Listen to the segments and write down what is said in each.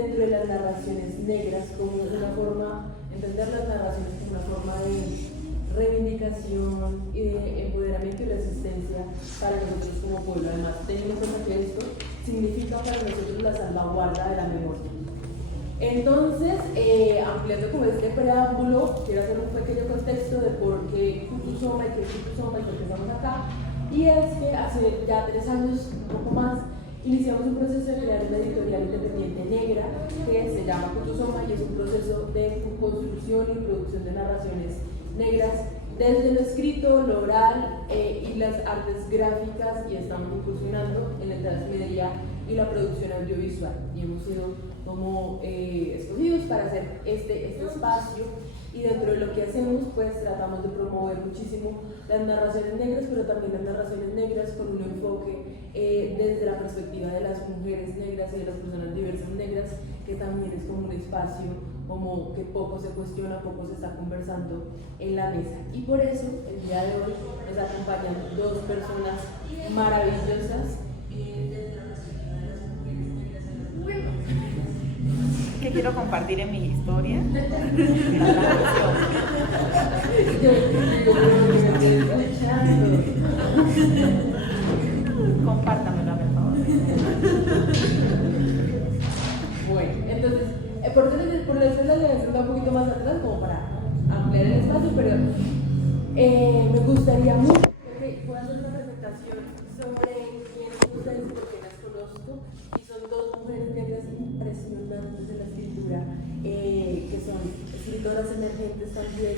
dentro de las narraciones negras como una forma, entender las narraciones como una forma de reivindicación y de empoderamiento y resistencia para nosotros como pueblo. Además, teniendo en cuenta que esto significa para nosotros la salvaguarda de la memoria. Entonces, ampliando como este preámbulo, quiero hacer un pequeño contexto de por qué Kutusoma y qué es Kutusoma y por qué estamos acá. Y es que hace ya 3 años, un poco más, iniciamos un proceso de crear una editorial independiente negra que se llama Kutusoma y es un proceso de construcción y producción de narraciones negras desde lo escrito, lo oral y las artes gráficas, y estamos incursionando en la transmedia y la producción audiovisual, y hemos sido como escogidos para hacer este espacio. Y dentro de lo que hacemos, pues tratamos de promover muchísimo las narraciones negras, pero también las narraciones negras con un enfoque desde la perspectiva de las mujeres negras y de las personas diversas negras, que también es como un espacio como que poco se cuestiona, poco se está conversando en la mesa. Y por eso, el día de hoy nos acompañan 2 personas maravillosas que quiero compartir en mi historia. Compártamelo, por favor. Bueno, entonces, por eso la voy un poquito más atrás, como para ampliar el espacio, pero me gustaría mucho que puedan hacer una presentación sobre quiénes son ustedes, porque las conozco, y son 2 mujeres negras impresionantes de la escritura, que son escritoras emergentes también.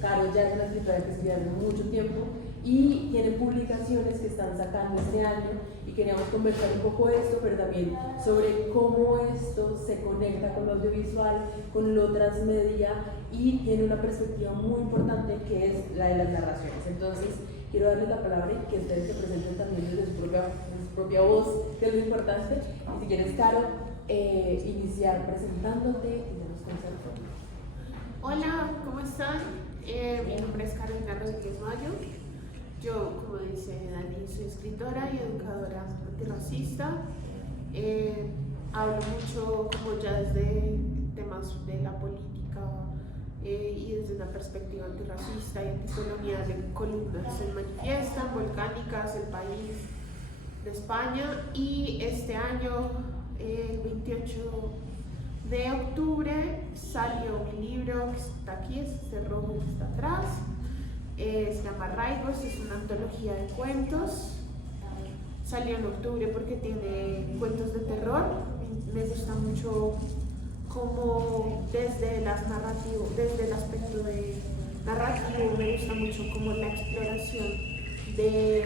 Caro ya es una escritora que escribe hace mucho tiempo y tiene publicaciones que están sacando este año, y queríamos conversar un poco de esto, pero también sobre cómo esto se conecta con lo audiovisual, con lo transmedia, y tiene una perspectiva muy importante que es la de las narraciones. Entonces, quiero darles la palabra y que ustedes se presenten también desde su propia voz, que es lo importante. Y si quieres, Caro, iniciar presentándote y darnos concepto. Hola, ¿cómo están? Mi nombre es Carolina Rodríguez Mayo. Yo, como dice Dani, soy escritora y educadora antirracista. Hablo mucho como ya desde temas de la política y desde una perspectiva antirracista y anticolonial en columnas en Manifiesta, Volcánicas, El País de España. Y este año, el 28 de octubre, salió mi libro, que está aquí, este rojo que está atrás. Se llama Arraigos, es una antología de cuentos. Salió en octubre porque tiene cuentos de terror. Me gusta mucho como desde el aspecto de narrativo, me gusta mucho como la exploración de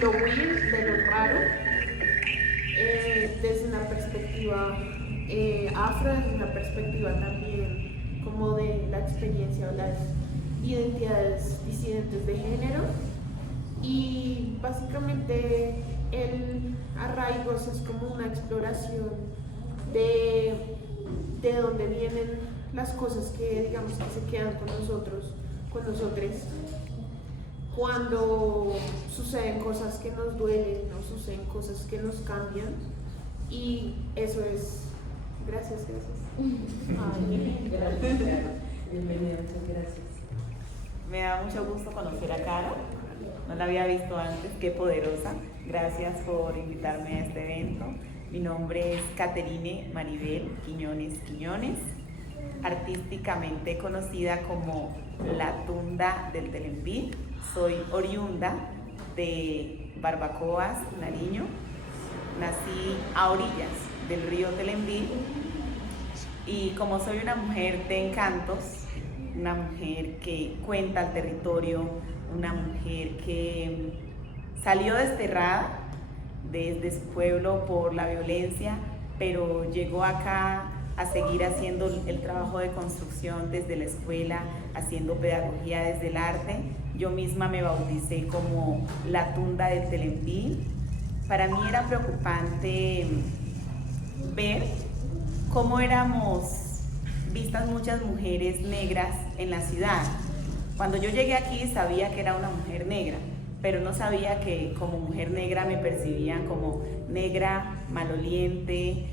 lo weird, de lo raro, desde una perspectiva afro, desde una perspectiva también como de la experiencia o las identidades disidentes de género. Y básicamente el Arraigos es como una exploración de dónde vienen las cosas que digamos que se quedan con nosotros, cuando suceden cosas que nos duelen, no suceden cosas que nos cambian. Y eso es. Gracias. Ay, gracias. Bienvenida, muchas gracias. Me da mucho gusto conocer a Caro. No la había visto antes, qué poderosa. Gracias por invitarme a este evento. Mi nombre es Caterine Maribel Quiñones, artísticamente conocida como La Tunda del Telempí. Soy oriunda de Barbacoas, Nariño. Nací a orillas del río Telempí, y como soy una mujer de encantos, una mujer que cuenta el territorio, una mujer que salió desterrada desde su pueblo por la violencia, pero llegó acá a seguir haciendo el trabajo de construcción desde la escuela, haciendo pedagogía desde el arte. Yo misma me bauticé como La Tunda del Telempí. Para mí era preocupante ver cómo éramos vistas muchas mujeres negras en la ciudad. Cuando yo llegué aquí sabía que era una mujer negra, pero no sabía que como mujer negra me percibían como negra, maloliente,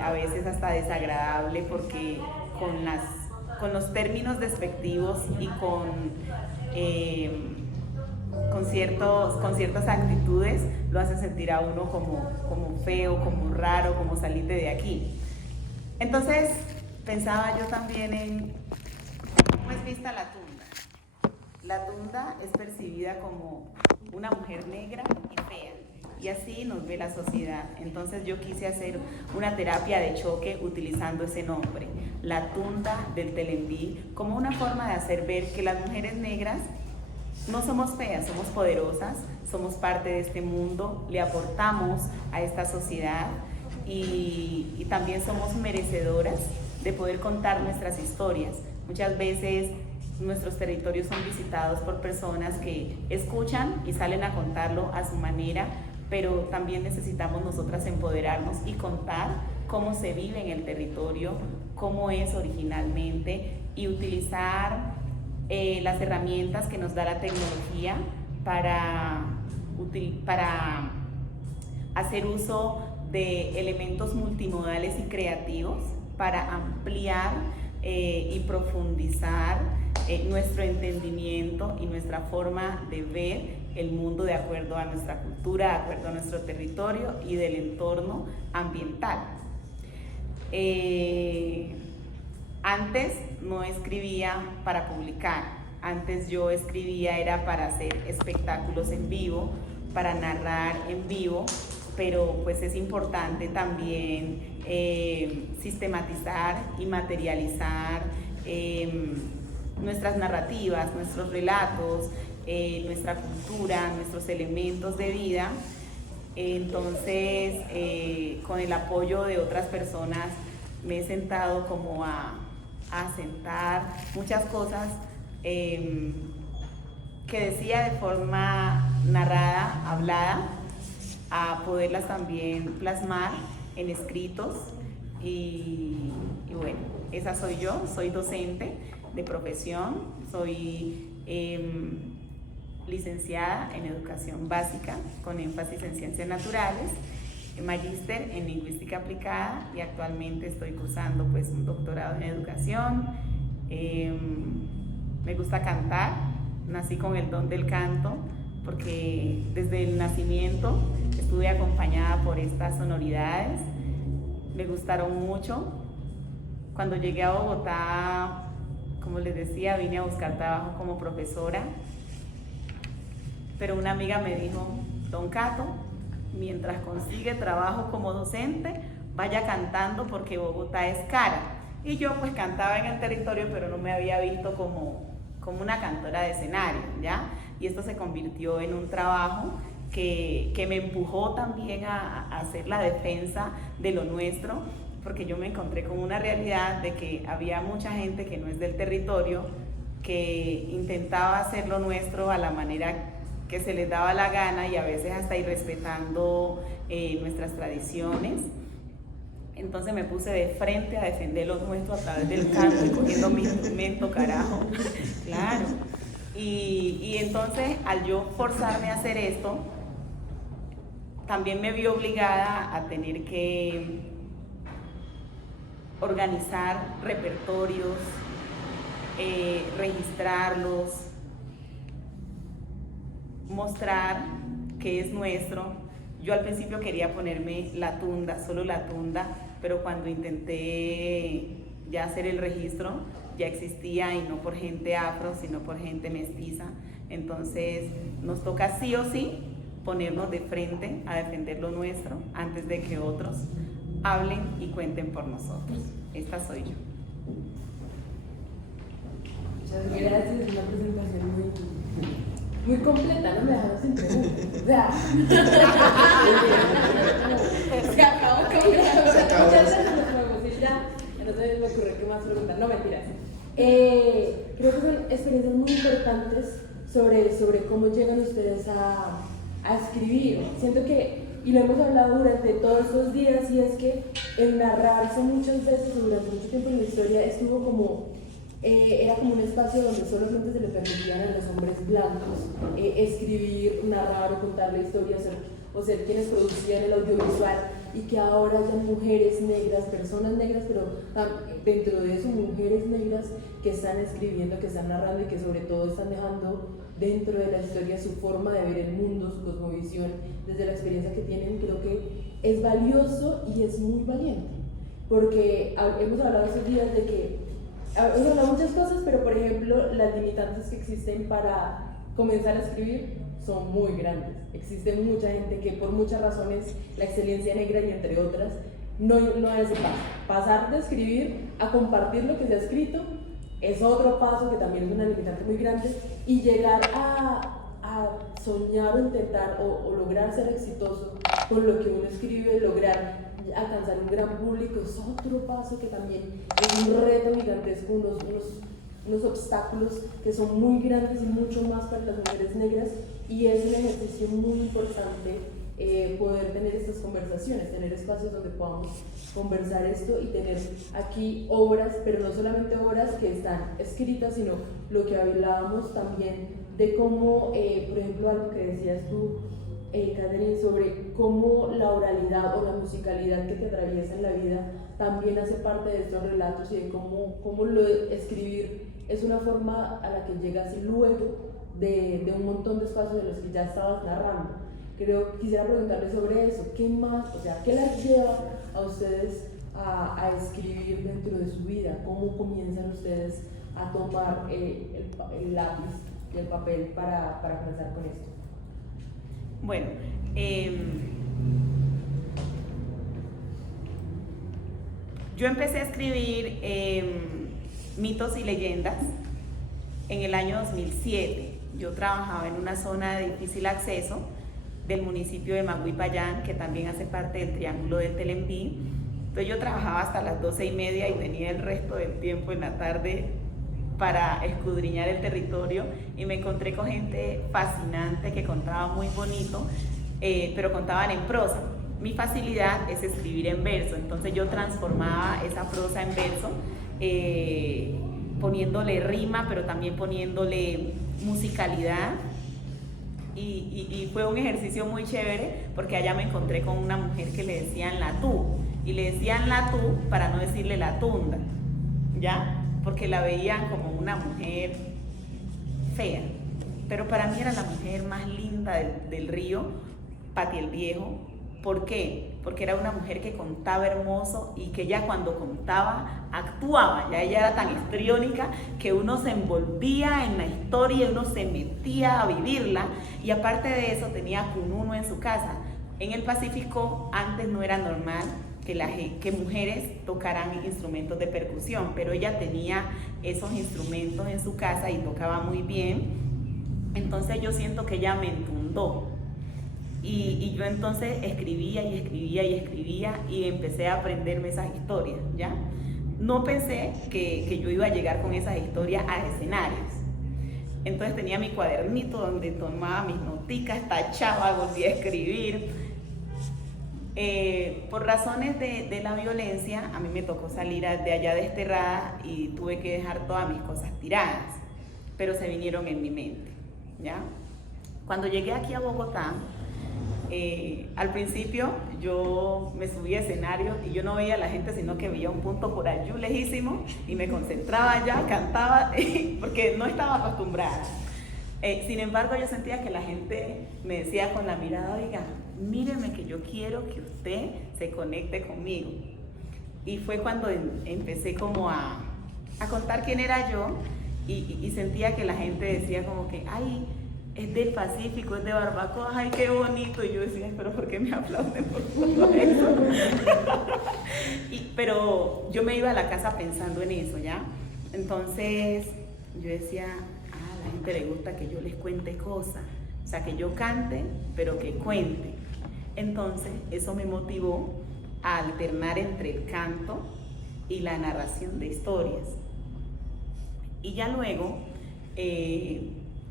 a veces hasta desagradable, porque con los términos despectivos y con ciertas actitudes lo hace sentir a uno como feo, como raro, como salite de aquí. Entonces pensaba yo también en cómo es vista la tunda. La tunda es percibida como una mujer negra y fea, y así nos ve la sociedad. Entonces yo quise hacer una terapia de choque utilizando ese nombre, la tunda del Telembí, como una forma de hacer ver que las mujeres negras no somos feas, somos poderosas, somos parte de este mundo, le aportamos a esta sociedad y también somos merecedoras de poder contar nuestras historias. Muchas veces nuestros territorios son visitados por personas que escuchan y salen a contarlo a su manera, pero también necesitamos nosotras empoderarnos y contar cómo se vive en el territorio, cómo es originalmente, y utilizar las herramientas que nos da la tecnología para hacer uso de elementos multimodales y creativos para ampliar y profundizar nuestro entendimiento y nuestra forma de ver el mundo de acuerdo a nuestra cultura, de acuerdo a nuestro territorio y del entorno ambiental. Antes no escribía para publicar, antes yo escribía era para hacer espectáculos en vivo, para narrar en vivo, pero pues es importante también sistematizar y materializar nuestras narrativas, nuestros relatos, nuestra cultura, nuestros elementos de vida. Entonces, con el apoyo de otras personas me he sentado como a sentar muchas cosas que decía de forma narrada, hablada, a poderlas también plasmar en escritos y bueno, esa soy yo, soy docente de profesión, soy licenciada en educación básica con énfasis en ciencias naturales, magíster en lingüística aplicada y actualmente estoy cursando pues un doctorado en educación. Me gusta cantar, nací con el don del canto porque desde el nacimiento estuve acompañada por estas sonoridades, me gustaron mucho. Cuando llegué a Bogotá, como les decía, vine a buscar trabajo como profesora, pero una amiga me dijo: don Cato, mientras consigue trabajo como docente, vaya cantando porque Bogotá es cara. Y yo pues cantaba en el territorio, pero no me había visto como una cantora de escenario, ¿ya? Y esto se convirtió en un trabajo que me empujó también a hacer la defensa de lo nuestro, porque yo me encontré con una realidad de que había mucha gente que no es del territorio, que intentaba hacer lo nuestro a la manera que se les daba la gana y a veces hasta irrespetando nuestras tradiciones. Entonces me puse de frente a defender lo nuestro a través del canto y cogiendo mi instrumento, carajo. Claro. Y entonces, al yo forzarme a hacer esto, también me vi obligada a tener que organizar repertorios, registrarlos, mostrar que es nuestro. Yo al principio quería ponerme la tunda, solo la tunda, pero cuando intenté ya hacer el registro, ya existía, y no por gente afro, sino por gente mestiza. Entonces nos toca sí o sí ponernos de frente a defender lo nuestro antes de que otros hablen y cuenten por nosotros. Esta soy yo. Muchas gracias, es una presentación muy completa, no me dejaron sin preguntas. O sea, se acabó. Muchas gracias, nos podemos ir ya. No se me ocurre qué más preguntar. No, mentiras. Creo que son experiencias muy importantes sobre cómo llegan ustedes a escribir. Siento que, y lo hemos hablado durante todos estos días, y es que el narrarse muchas veces, durante mucho tiempo en la historia, estuvo como era como un espacio donde solamente se le permitían a los hombres blancos escribir, narrar o contar la historia, o ser quienes producían el audiovisual. y que ahora haya mujeres negras, personas negras, pero dentro de eso mujeres negras que están escribiendo, que están narrando y que sobre todo están dejando dentro de la historia su forma de ver el mundo, su cosmovisión, desde la experiencia que tienen. Creo que es valioso y es muy valiente, porque hemos hablado estos días de que hemos hablado muchas cosas, pero por ejemplo las limitantes que existen para comenzar a escribir son muy grandes. Existe mucha gente que por muchas razones, la excelencia negra y entre otras, no da ese paso. Pasar de escribir a compartir lo que se ha escrito es otro paso que también es una limitante muy grande, y llegar a soñar o intentar o lograr ser exitoso con lo que uno escribe, lograr alcanzar un gran público es otro paso que también es un reto gigantesco, unos obstáculos que son muy grandes y mucho más para las mujeres negras, y es un ejercicio muy importante poder tener estas conversaciones, tener espacios donde podamos conversar esto y tener aquí obras, pero no solamente obras que están escritas, sino lo que hablábamos también de cómo, por ejemplo, algo que decías tú, Catherine, sobre cómo la oralidad o la musicalidad que te atraviesa en la vida también hace parte de estos relatos, y de cómo lo de escribir es una forma a la que llegas luego de un montón de espacios en los que ya estabas narrando. Quisiera preguntarles sobre eso, ¿qué más, o sea, qué las lleva a ustedes a escribir dentro de su vida? ¿Cómo comienzan ustedes a tomar el lápiz y el papel para comenzar con esto? Bueno, yo empecé a escribir mitos y leyendas en el año 2007. Yo trabajaba en una zona de difícil acceso del municipio de Maguipayán, que también hace parte del Triángulo del Telembí. Entonces yo trabajaba hasta las 12:30 y tenía el resto del tiempo en la tarde para escudriñar el territorio, y me encontré con gente fascinante que contaba muy bonito, pero contaban en prosa. Mi facilidad es escribir en verso, entonces yo transformaba esa prosa en verso, poniéndole rima, pero también poniéndole musicalidad, y fue un ejercicio muy chévere, porque allá me encontré con una mujer que le decían la tú, y le decían la tú para no decirle la tunda, ¿ya? Porque la veían como una mujer fea, pero para mí era la mujer más linda del río, Pati el Viejo. ¿Por qué? Porque era una mujer que contaba hermoso, y que ya cuando contaba actuaba, ya ella era tan histriónica que uno se envolvía en la historia, uno se metía a vivirla, y aparte de eso tenía cununo en su casa. En el Pacífico antes no era normal que mujeres tocaran instrumentos de percusión, pero ella tenía esos instrumentos en su casa y tocaba muy bien. Entonces yo siento que ella me entundó, y yo entonces escribía y escribía y escribía, y empecé a aprenderme esas historias, ¿ya? No pensé que yo iba a llegar con esas historias a escenarios. Entonces tenía mi cuadernito donde tomaba mis noticas, tachaba, volvía a escribir. Por razones de la violencia, a mí me tocó salir de allá desterrada, y tuve que dejar todas mis cosas tiradas, pero se vinieron en mi mente, ¿ya? Cuando llegué aquí a Bogotá, al principio yo me subí a escenario y yo no veía a la gente, sino que veía un punto por allí lejísimo, y me concentraba allá, cantaba, porque no estaba acostumbrada. Sin embargo, yo sentía que la gente me decía con la mirada: oiga, míreme que yo quiero que usted se conecte conmigo. Y fue cuando empecé como a contar quién era yo, y sentía que la gente decía como que: ay, es del Pacífico, es de Barbacoas, ay, qué bonito. Y yo decía: pero ¿por qué me aplauden por todo eso? Pero yo me iba a la casa pensando en eso, ¿ya? Entonces yo decía: a la gente le gusta que yo les cuente cosas, o sea, que yo cante, pero que cuente. Entonces eso me motivó a alternar entre el canto y la narración de historias. Y ya luego,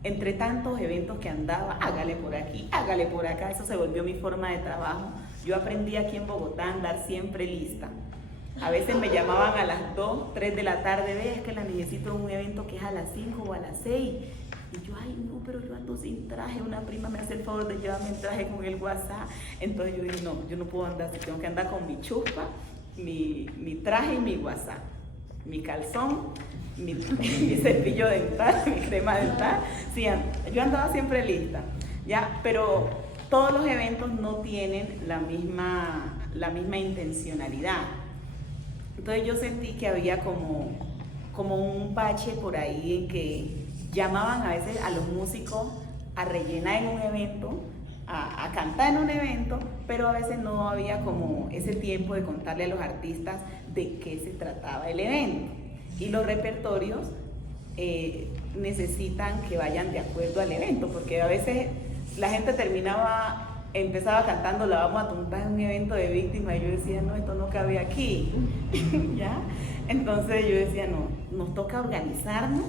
entre tantos eventos que andaba, hágale por aquí, hágale por acá, eso se volvió mi forma de trabajo. Yo aprendí aquí en Bogotá a andar siempre lista. A veces me llamaban a las 2, 3 de la tarde: ve, es que la necesito en un evento que es a las 5 o a las 6. Y yo, ay no, pero yo ando sin traje, una prima me hace el favor de llevarme el traje con el WhatsApp. Entonces yo dije, no, yo no puedo andar así, tengo que andar con mi chuspa, mi traje y mi WhatsApp, mi calzón, mi cepillo dental, mi crema dental. Sí, yo andaba siempre lista, ¿ya? Pero todos los eventos no tienen la misma intencionalidad. Entonces yo sentí que había como un bache por ahí en que llamaban a veces a los músicos a rellenar en un evento, a cantar en un evento, pero a veces no había como ese tiempo de contarle a los artistas de qué se trataba el evento. Y los repertorios necesitan que vayan de acuerdo al evento, porque a veces la gente empezaba cantando La Vamos a Tuntar en un evento de víctimas y yo decía, no, esto no cabe aquí, ¿ya? Entonces yo decía, no, nos toca organizarnos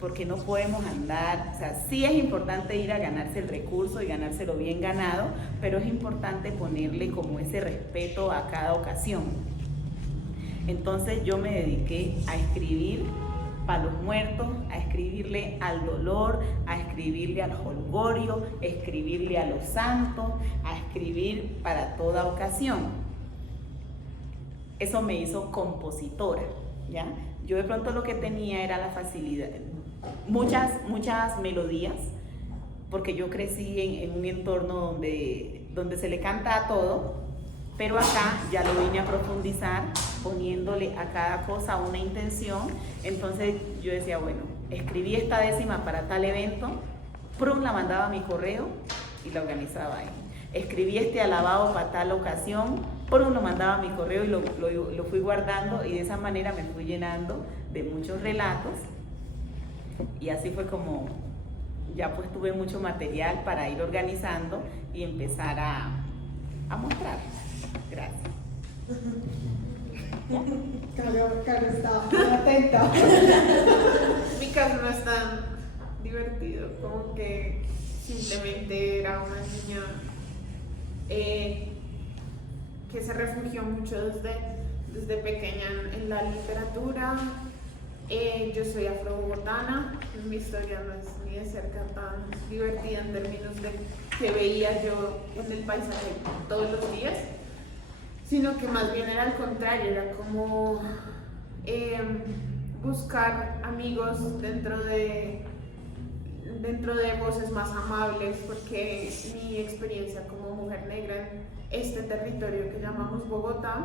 porque no podemos andar, o sea, sí es importante ir a ganarse el recurso y ganárselo bien ganado, pero es importante ponerle como ese respeto a cada ocasión. Entonces yo me dediqué a escribir para los muertos, a escribirle al dolor, a escribirle al jolgorio, a escribirle a los santos, a escribir para toda ocasión. Eso me hizo compositora, ¿ya? Yo de pronto lo que tenía era la facilidad, muchas melodías, porque yo crecí en un entorno donde se le canta a todo, pero acá ya lo vine a profundizar, poniéndole a cada cosa una intención. Entonces yo decía, bueno, escribí esta décima para tal evento, prum, la mandaba a mi correo y la organizaba ahí. Escribí este alabado para tal ocasión, prum, lo mandaba a mi correo y lo fui guardando, y de esa manera me fui llenando de muchos relatos, y así fue como ya pues tuve mucho material para ir organizando y empezar a mostrar. Gracias. Caro está muy atenta. Mi caso no es tan divertido, como que simplemente era una niña que se refugió mucho desde pequeña en la literatura. Yo soy afro-bogotana, mi historia no es ni de cerca tan divertida en términos de que veía yo en el paisaje todos los días, sino que más bien era al contrario, era como buscar amigos dentro de voces más amables, porque mi experiencia como mujer negra en este territorio que llamamos Bogotá,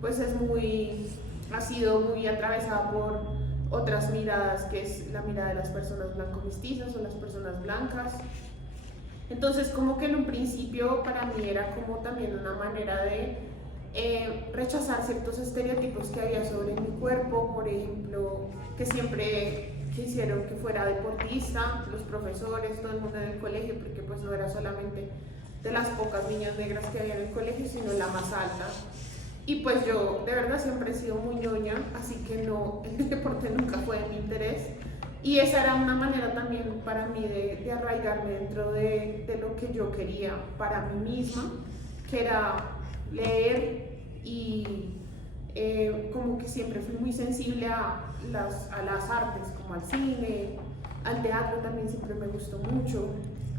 pues ha sido muy atravesada por otras miradas, que es la mirada de las personas blanco-mestizas o las personas blancas. Entonces como que en un principio para mí era como también una manera de rechazar ciertos estereotipos que había sobre mi cuerpo, por ejemplo, que siempre quisieron que fuera deportista, los profesores, todo el mundo en el colegio, porque pues no era solamente de las pocas niñas negras que había en el colegio, sino la más alta. Y pues yo de verdad siempre he sido muy ñoña, así que no, el deporte nunca fue de mi interés. Y esa era una manera también para mí de arraigarme dentro de lo que yo quería para mí misma, que era leer, y como que siempre fui muy sensible a las artes, como al cine, al teatro también siempre me gustó mucho.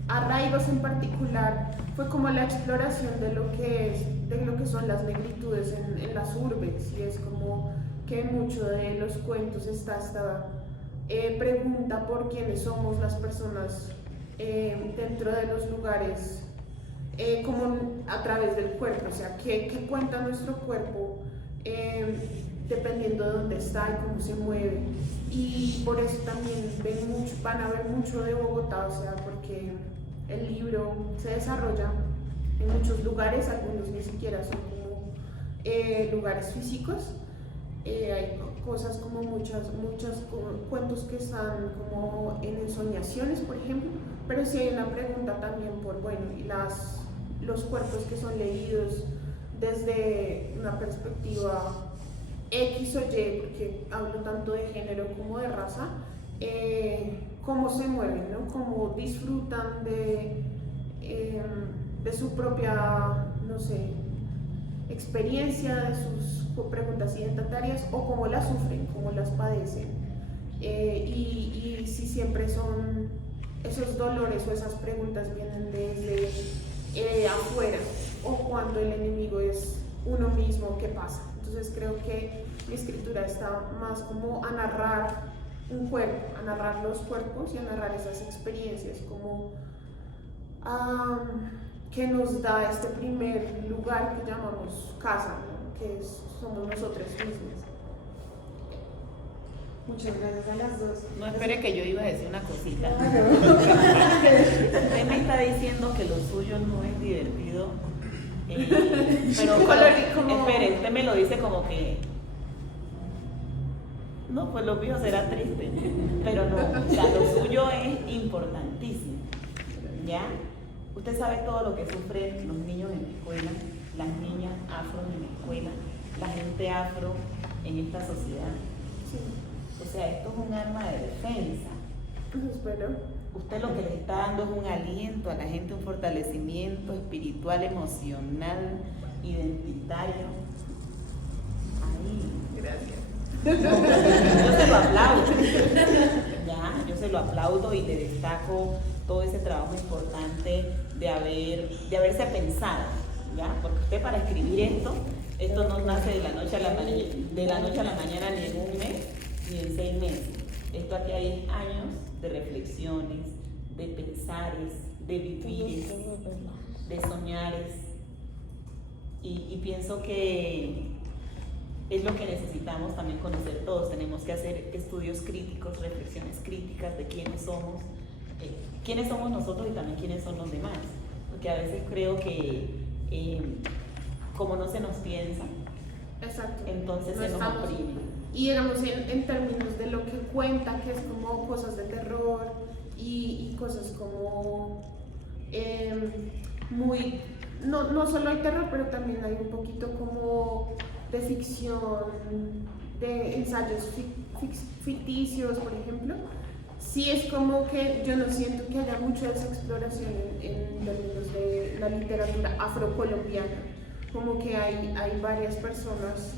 Arraigos en particular fue como la exploración de lo que son las negritudes en las urbes, y es como que en muchos de los cuentos está esta pregunta por quiénes somos las personas dentro de los lugares, como a través del cuerpo, o sea, qué cuenta nuestro cuerpo dependiendo de dónde está y cómo se mueve. Y por eso también van a ver mucho de Bogotá, o sea, porque el libro se desarrolla en muchos lugares, algunos ni siquiera son como lugares físicos. Hay cosas como muchos cuentos que están como en ensoñaciones, por ejemplo, pero sí hay una pregunta también por, bueno, y los cuerpos que son leídos desde una perspectiva X o Y, porque hablo tanto de género como de raza, cómo se mueven, ¿no? Cómo disfrutan de su propia, no sé, experiencia, de sus preguntas identitarias, o cómo las sufren, cómo las padecen, y si siempre son esos dolores o esas preguntas vienen desde afuera o cuando el enemigo es uno mismo, ¿qué pasa? Entonces creo que mi escritura está más como a narrar un cuerpo, a narrar los cuerpos y a narrar esas experiencias como que nos da este primer lugar que llamamos casa, ¿no? Que somos nosotros mismos. Muchas gracias a las dos. No espere que yo iba a decir una cosita. Ah, no. Usted me está diciendo que lo suyo no es divertido. Pero espere, usted me lo dice como que no, pues lo mío será triste. Pero no, o sea, lo suyo es importantísimo. ¿Ya? Usted sabe todo lo que sufren los niños en la escuela, las niñas afro en la escuela, la gente afro en esta sociedad. Sí. O sea, esto es un arma de defensa. Espero. Usted lo que le está dando es un aliento a la gente, un fortalecimiento espiritual, emocional, identitario. Ahí. Gracias. Yo se lo aplaudo. Ya, yo se lo aplaudo y le destaco todo ese trabajo importante de haberse pensado, ¿ya? Porque usted para escribir esto no nace de la noche a la mañana, ni en un mes, ni en 6 meses. Esto aquí hay años de reflexiones, de pensares, de vivires, de soñares. Y pienso que es lo que necesitamos también conocer todos. Tenemos que hacer estudios críticos, reflexiones críticas de quiénes somos nosotros y también quiénes son los demás. Porque a veces creo que como no se nos piensa, Exacto. entonces No se nos estamos- oprime. Y digamos en términos de lo que cuenta, que es como cosas de terror y cosas como muy, no solo hay terror, pero también hay un poquito como de ficción, de ensayos ficticios, por ejemplo. Sí es como que yo no siento que haya mucha de esa exploración en términos de la literatura afrocolombiana, como que hay varias personas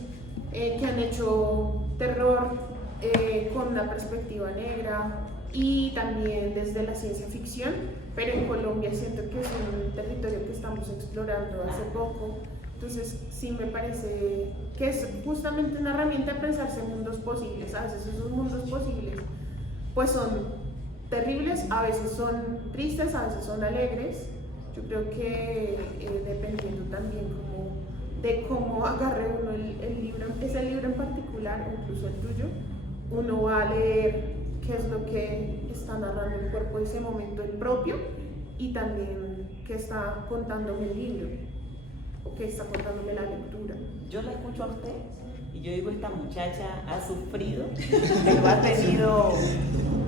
que han hecho terror con una perspectiva negra y también desde la ciencia ficción, pero en Colombia siento que es un territorio que estamos explorando hace poco, entonces sí me parece que es justamente una herramienta de pensarse en mundos posibles. A veces esos mundos posibles pues son terribles, a veces son tristes, a veces son alegres. Yo creo que dependiendo también como de cómo agarre uno el libro, ese libro en particular, o incluso el tuyo, uno va a leer qué es lo que está narrando el cuerpo de ese momento, el propio, y también qué está contándome el libro, o qué está contándome la lectura. Yo la escucho a usted y yo digo, esta muchacha ha sufrido,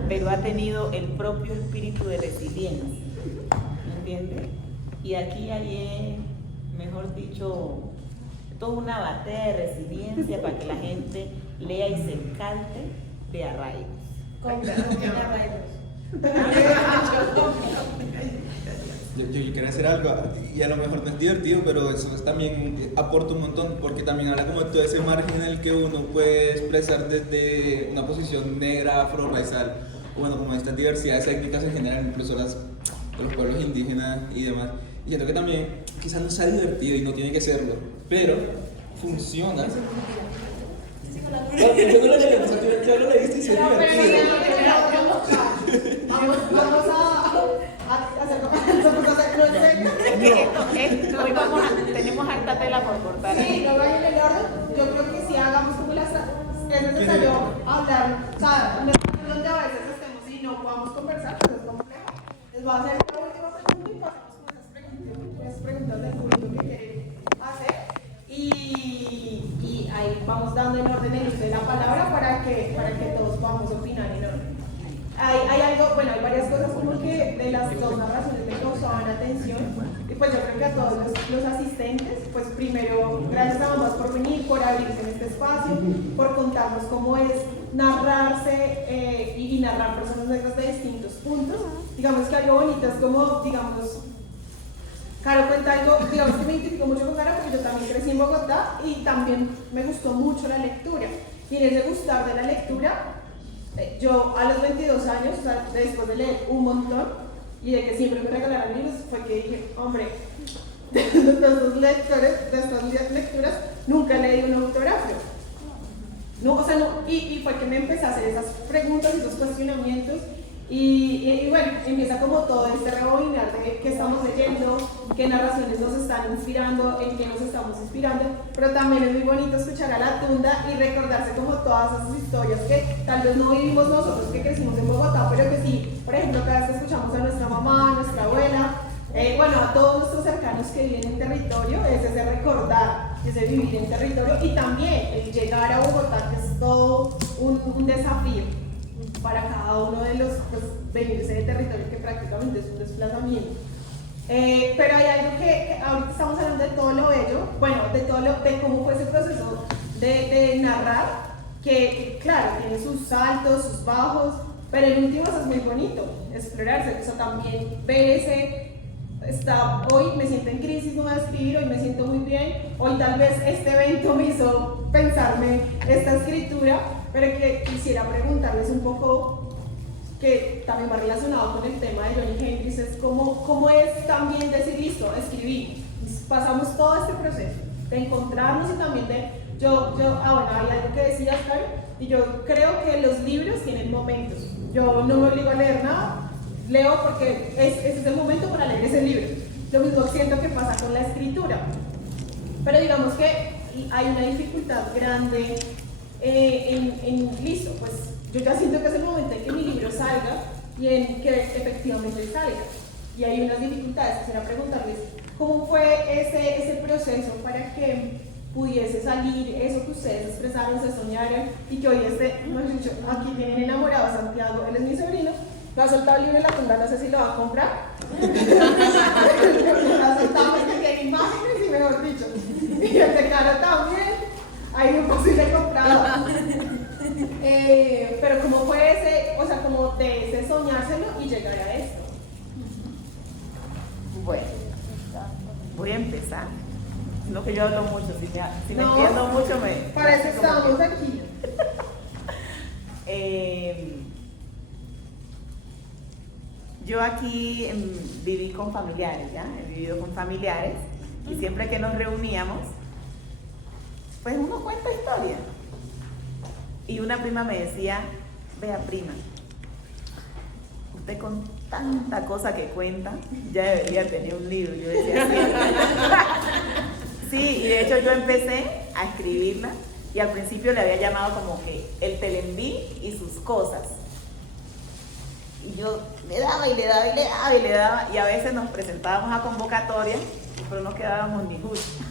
pero ha tenido el propio espíritu de resiliencia, ¿me entiende? Y aquí hay, mejor dicho, toda una batea de resiliencia para que la gente lea y se encante de arraigos. Con arraigos. Yo quiero hacer algo y a lo mejor no es divertido, pero eso también aporta un montón porque también habla como de todo ese margen en el que uno puede expresar desde una posición negra, afro-raizal, o bueno, como estas diversidades étnicas en general, incluso de los pueblos indígenas y demás. Y siento que también quizás no sea divertido y no tiene que serlo, pero funciona. Yo no lo leí, yo lo leíste y se divertido. Vamos a hacer Hoy tenemos harta tela por cortar. Sí, no vayan en el orden. Yo creo que si hagamos como es necesario hablar, o sea, donde a veces estemos y no podamos conversar, pues es complejo. Les voy a hacer la última pregunta y pasamos con esas preguntas del público que quieren hacer. Y ahí vamos dando en orden el uso de la palabra para que todos podamos opinar en orden. Hay algo, bueno, hay varias cosas como que de las dos narraciones me causaban atención y pues yo creo que a todos los asistentes, pues primero, gracias a ambas por venir, por abrirse en este espacio, por contarnos cómo es narrarse y narrar personas negras de distintos puntos. Digamos que algo bonito es como, digamos, Caro cuenta algo, digamos que me identifico mucho con Caro porque yo también crecí en Bogotá y también me gustó mucho la lectura. Y en ese gustar de la lectura, Yo a los 22 años, o sea, después de leer un montón y de que siempre me regalaran libros, fue que dije, hombre, de estas lecturas nunca leí un autografio. No, o sea, no, y fue que me empecé a hacer esas preguntas y esos cuestionamientos y bueno, empieza como todo este rebobinar de qué estamos leyendo, qué narraciones nos están inspirando, en qué nos estamos inspirando, pero también es muy bonito escuchar a la Tunda y recordarse como todas esas historias que tal vez no vivimos nosotros que crecimos en Bogotá, pero que sí, por ejemplo, cada vez que escuchamos a nuestra mamá, a nuestra abuela, bueno, a todos nuestros cercanos que viven en territorio, es ese recordar, ese vivir en territorio y también el llegar a Bogotá, que es todo un desafío para cada uno de los, pues, venirse de territorio, que prácticamente es un desplazamiento. Pero hay algo que ahorita estamos hablando de todo lo bello, bueno, de cómo fue ese proceso de narrar, que claro, tiene sus altos, sus bajos, pero el último eso es muy bonito, explorarse, o sea, también ver hoy me siento en crisis, no voy a escribir, hoy me siento muy bien, hoy tal vez este evento me hizo pensarme esta escritura, pero que quisiera preguntarles un poco, que también va relacionado con el tema de Johnny Hendrix, es cómo es también decir, listo, escribí, pasamos todo este proceso de encontrarnos y también de, bueno, hay algo que decías, Karen, y yo creo que los libros tienen momentos, yo no me obligo a leer nada, leo porque ese es el momento para leer ese libro. Lo mismo siento que pasa con la escritura. Pero digamos que hay una dificultad grande listo, pues yo ya siento que es el momento en que mi libro salga y en que efectivamente salga. Y hay unas dificultades. Quisiera preguntarles cómo fue ese proceso para que pudiese salir eso que ustedes expresaron, se soñaron y que hoy aquí tienen enamorado a Santiago, él es mi sobrino. No ha soltado el libro en la Tunda, no sé si lo va a comprar. Lo ha soltado porque tiene imágenes y mejor dicho. Y el de Caro también. Hay un posible comprado. Pero ¿cómo fue o sea, como de ese soñárselo y llegar a esto? Bueno, voy a empezar. No que yo hablo mucho, si me entiendo mucho me... Para eso estamos aquí. Yo aquí viví con familiares, ¿ya? He vivido con familiares y siempre que nos reuníamos, pues uno cuenta historia. Y una prima me decía, vea prima, usted con tanta cosa que cuenta, ya debería tener un libro. Yo decía, sí, y de hecho yo empecé a escribirla y al principio le había llamado como que el Telenví y sus cosas. Y yo le daba y le daba y le daba y le daba y a veces nos presentábamos a convocatorias, pero no quedábamos ni justo.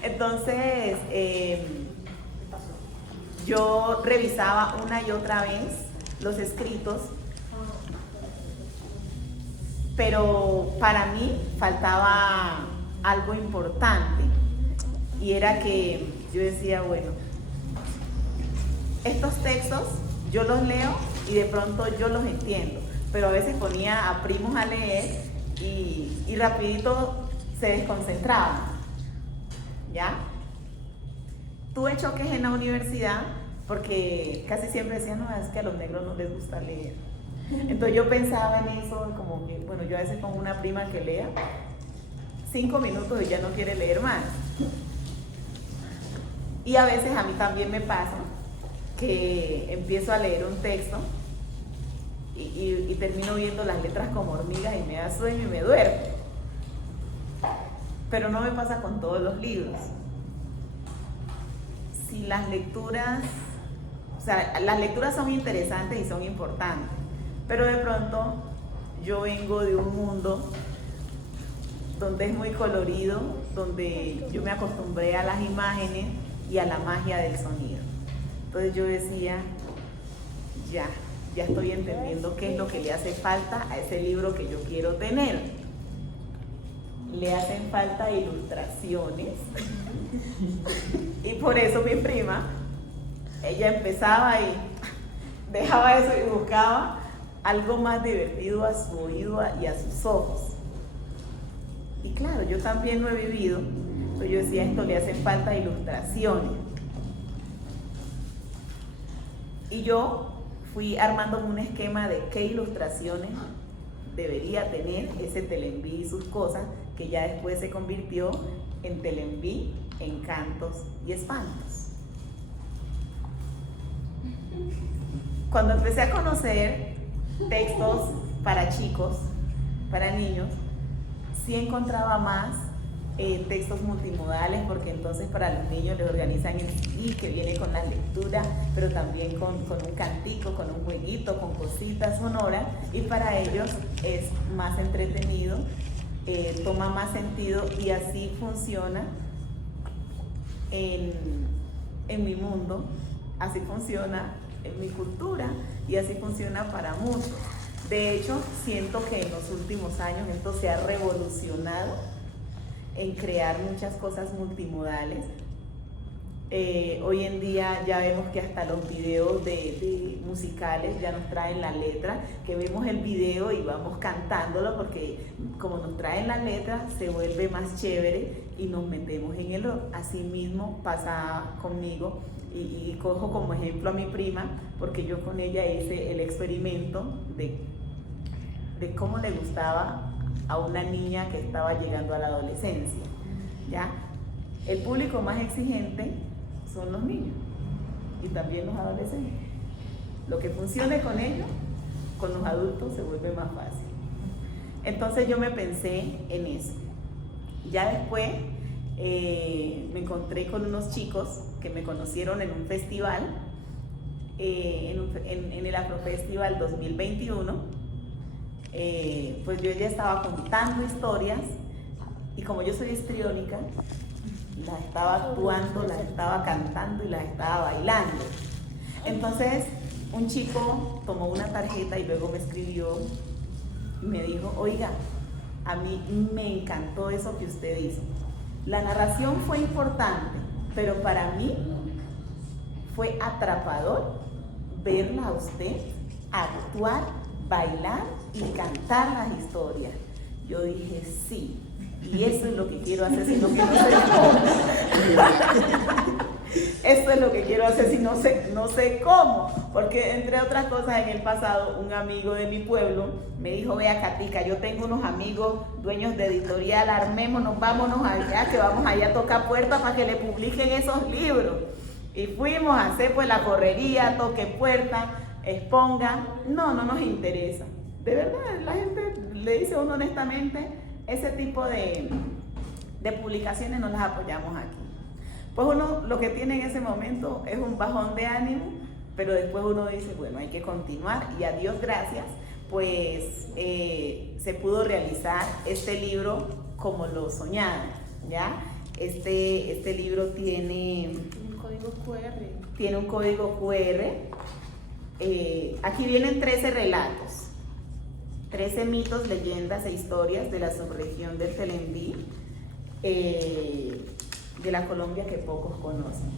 Entonces, yo revisaba una y otra vez los escritos, pero para mí faltaba algo importante y era que yo decía, bueno, estos textos yo los leo y de pronto yo los entiendo, pero a veces ponía a primos a leer y rapidito se desconcentraban, ¿ya? Tuve choques en la universidad porque casi siempre decían, no, es que a los negros no les gusta leer. Entonces yo pensaba en eso, como que, bueno, yo a veces pongo una prima que lea 5 minutos y ya no quiere leer más. Y a veces a mí también me pasa que empiezo a leer un texto y termino viendo las letras como hormigas y me da sueño y me duermo. Pero no me pasa con todos los libros. Si las lecturas, o sea, las lecturas son interesantes y son importantes, pero de pronto yo vengo de un mundo donde es muy colorido, donde yo me acostumbré a las imágenes y a la magia del sonido. Entonces yo decía, ya estoy entendiendo qué es lo que le hace falta a ese libro que yo quiero tener. Le hacen falta ilustraciones. Y por eso mi prima, ella empezaba y dejaba eso y buscaba algo más divertido a su oído y a sus ojos. Y claro, yo también lo he vivido, pero yo decía, esto le hacen falta ilustraciones. Y yo fui armando un esquema de qué ilustraciones debería tener ese Telenví y sus cosas, que ya después se convirtió en Telenví, Encantos y Espantos. Cuando empecé a conocer textos para chicos, para niños, sí encontraba más textos multimodales, porque entonces para los niños les organizan el CD que viene con las lecturas, pero también con un cantico, con un jueguito, con cositas sonoras, y para ellos es más entretenido, toma más sentido, y así funciona en mi mundo, así funciona en mi cultura y así funciona para muchos. De hecho, siento que en los últimos años esto se ha revolucionado en crear muchas cosas multimodales. Hoy en día ya vemos que hasta los videos de musicales ya nos traen la letra, que vemos el video y vamos cantándolo, porque como nos traen la letra se vuelve más chévere y nos metemos en el otro. Así mismo pasa conmigo, y cojo como ejemplo a mi prima, porque yo con ella hice el experimento de cómo le gustaba a una niña que estaba llegando a la adolescencia, ¿ya? El público más exigente son los niños y también los adolescentes. Lo que funcione con ellos, con los adultos se vuelve más fácil. Entonces yo me pensé en eso. Ya después me encontré con unos chicos que me conocieron en un festival, en el Afrofestival 2021. Pues yo ya estaba contando historias, y como yo soy histriónica, las estaba actuando, las estaba cantando y las estaba bailando. Entonces un chico tomó una tarjeta y luego me escribió y me dijo: oiga, a mí me encantó eso que usted hizo. La narración fue importante, pero para mí fue atrapador verla a usted actuar, bailar y cantar las historias. Yo dije sí, y eso es lo que quiero hacer, sino que no sé cómo. Eso es lo que quiero hacer, si no sé cómo, porque entre otras cosas en el pasado un amigo de mi pueblo me dijo: vea, Katica, yo tengo unos amigos dueños de editorial, armémonos, vámonos allá, que vamos allá a tocar puertas para que le publiquen esos libros. Y fuimos a hacer pues la correría, toque puerta, exponga. No nos interesa. De verdad, la gente le dice a uno honestamente, ese tipo de publicaciones no las apoyamos aquí. Pues uno lo que tiene en ese momento es un bajón de ánimo, pero después uno dice, bueno, hay que continuar, y a Dios gracias, pues se pudo realizar este libro como lo soñaba, ¿ya? Este libro tiene Un código QR. Tiene un código QR. Aquí vienen 13 relatos, 13 mitos, leyendas e historias de la subregión del Telenví, de la Colombia que pocos conocen,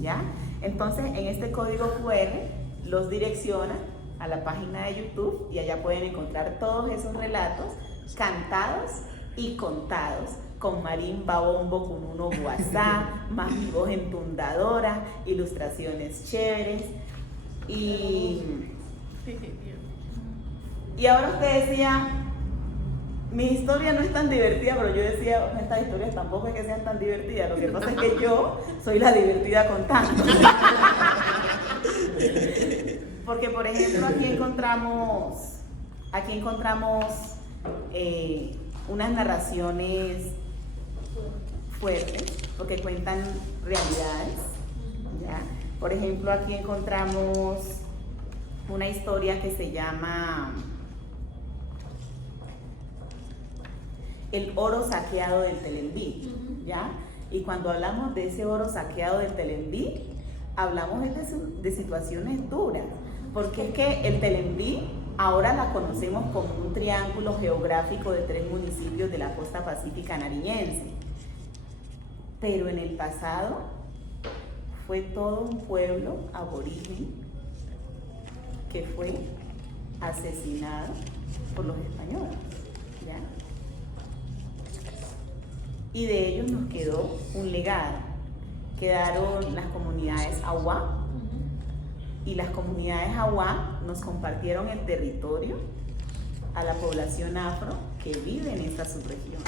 ¿ya? Entonces, en este código QR los direcciona a la página de YouTube, y allá pueden encontrar todos esos relatos cantados y contados, con marimba, bombo, con uno guasá, más mi voz entundadora, ilustraciones chéveres. Y ahora usted decía, mi historia no es tan divertida, pero yo decía, estas historias tampoco es que sean tan divertidas, lo que pasa es que yo soy la divertida contando. Porque, por ejemplo, aquí encontramos unas narraciones fuertes, porque cuentan realidades, ¿ya? Por ejemplo, aquí encontramos una historia que se llama El oro saqueado del Telenví, ¿ya? Y cuando hablamos de ese oro saqueado del Telenví, hablamos de situaciones duras, porque es que el Telenví ahora la conocemos como un triángulo geográfico de 3 municipios de la costa pacífica nariñense, pero en el pasado fue todo un pueblo aborigen que fue asesinado por los españoles, ¿ya? Y de ellos nos quedó un legado. Quedaron las comunidades Awa y las comunidades Awá nos compartieron el territorio a la población afro que vive en esta subregión.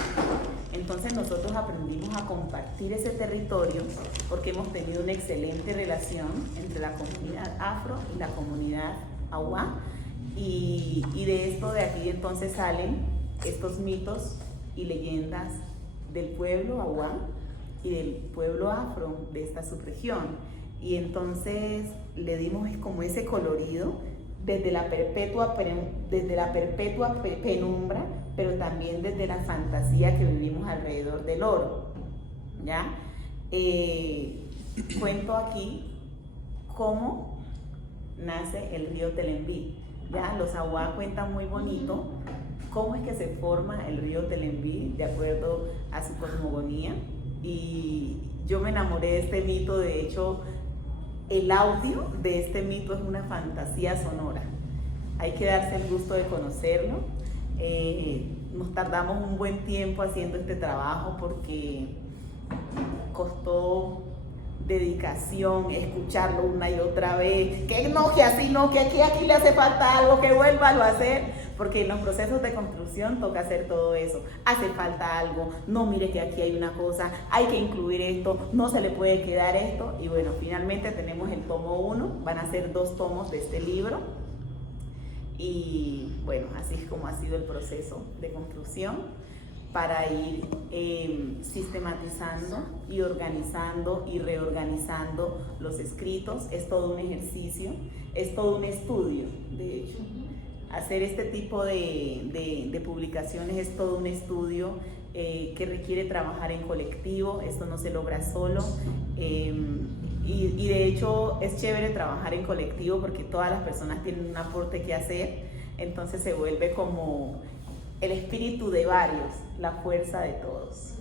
Entonces nosotros aprendimos a compartir ese territorio porque hemos tenido una excelente relación entre la comunidad afro y la comunidad Awá, y de esto de aquí entonces salen estos mitos y leyendas del pueblo Awá y del pueblo afro de esta subregión, y entonces le dimos como ese colorido desde la perpetua penumbra, pero también desde la fantasía que vivimos alrededor del oro, ¿ya? Cuento aquí cómo nace el río Telembí, ¿ya? Los Awá cuentan muy bonito cómo es que se forma el río Telembí de acuerdo a su cosmogonía, y yo me enamoré de este mito. De hecho, el audio de este mito es una fantasía sonora. Hay que darse el gusto de conocerlo. Nos tardamos un buen tiempo haciendo este trabajo porque costó dedicación, escucharlo una y otra vez, que no, que así no, que aquí le hace falta algo, que vuélvalo a hacer, porque en los procesos de construcción toca hacer todo eso. Hace falta algo, no, mire que aquí hay una cosa, hay que incluir esto, no se le puede quedar esto, y bueno, finalmente tenemos el tomo 1, van a ser 2 tomos de este libro, y bueno, así es como ha sido el proceso de construcción, para ir sistematizando y organizando y reorganizando los escritos. Es todo un ejercicio, es todo un estudio, de hecho. Hacer este tipo de publicaciones es todo un estudio que requiere trabajar en colectivo, esto no se logra solo. Y de hecho es chévere trabajar en colectivo porque todas las personas tienen un aporte que hacer, entonces se vuelve como el espíritu de varios, la fuerza de todos.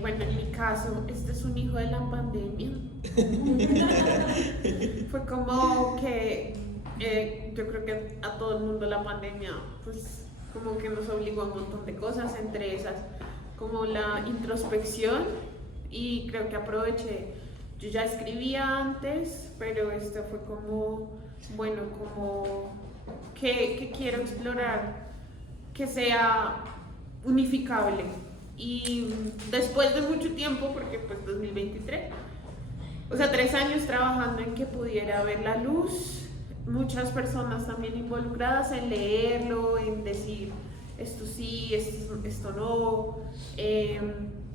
Bueno, en mi caso, este es un hijo de la pandemia. Fue como que yo creo que a todo el mundo la pandemia, pues como que nos obligó a un montón de cosas, entre esas como la introspección, y creo que aproveché. Yo ya escribía antes, pero esto fue como, bueno, como que quiero explorar, que sea unificable. Y después de mucho tiempo, porque pues 2023, o sea, 3 años trabajando en que pudiera ver la luz, muchas personas también involucradas en leerlo, en decir esto sí, esto no,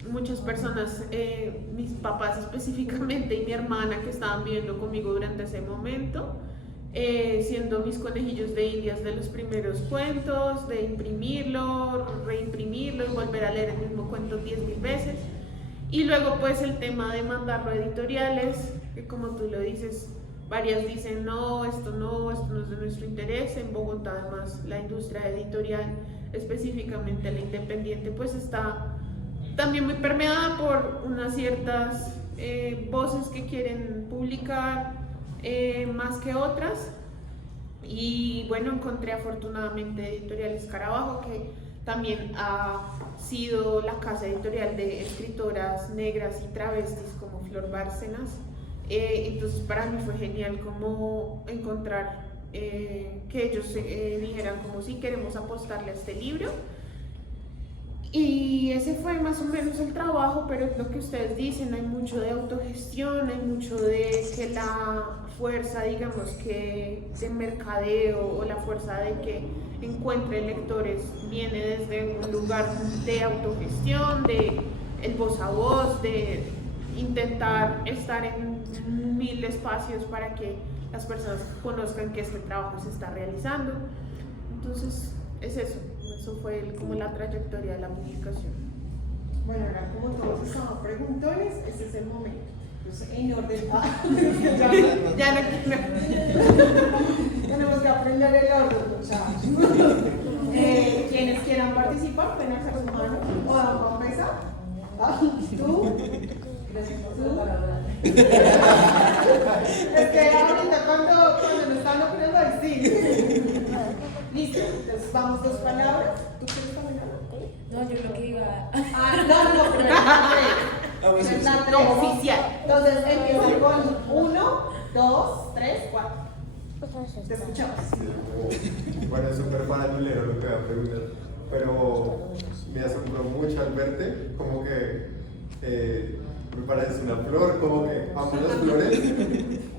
muchas personas, mis papás específicamente y mi hermana que estaban viviendo conmigo durante ese momento, siendo mis conejillos de indias de los primeros cuentos, de imprimirlo, reimprimirlo y volver a leer el mismo cuento 10.000 veces. Y luego pues el tema de mandarlo a editoriales, que como tú lo dices, varias dicen no es de nuestro interés. En Bogotá además la industria editorial, específicamente la independiente, pues está también muy permeada por unas ciertas voces que quieren publicar más que otras. Y bueno, encontré afortunadamente Editorial Escarabajo, que también ha sido la casa editorial de escritoras negras y travestis como Flor Bárcenas. Entonces para mí fue genial como encontrar que ellos dijeran como sí, queremos apostarle a este libro. Y ese fue más o menos el trabajo, pero es lo que ustedes dicen, hay mucho de autogestión, hay mucho de que la fuerza, digamos, que de mercadeo o la fuerza de que encuentre lectores viene desde un lugar de autogestión, de el voz a voz, de intentar estar en 1000 espacios para que las personas conozcan que este trabajo se está realizando. Entonces, es eso. Eso fue como la trayectoria de la publicación. Bueno, ahora como todos estaban preguntones, este es el momento. Entonces, en orden, Ya no. tenemos que aprender el orden, muchachos. Quienes quieran participar pueden alzar su mano. ¿O vamos a empezar? ¿Tú? Gracias por la palabra. Es que ahorita cuando nos están opinando, ahí sí. Listo, entonces vamos 2 palabras. ¿Tú quieres también hablar? No, yo creo que iba. No, pero oficial. La No, tres. oficial. Entonces empieza con 1, 2, 3, 4. Te escuchamos. Bueno, es súper farandulero lo que voy a preguntar, pero me asombró mucho al verte, como que me parece una flor, como que amo las flores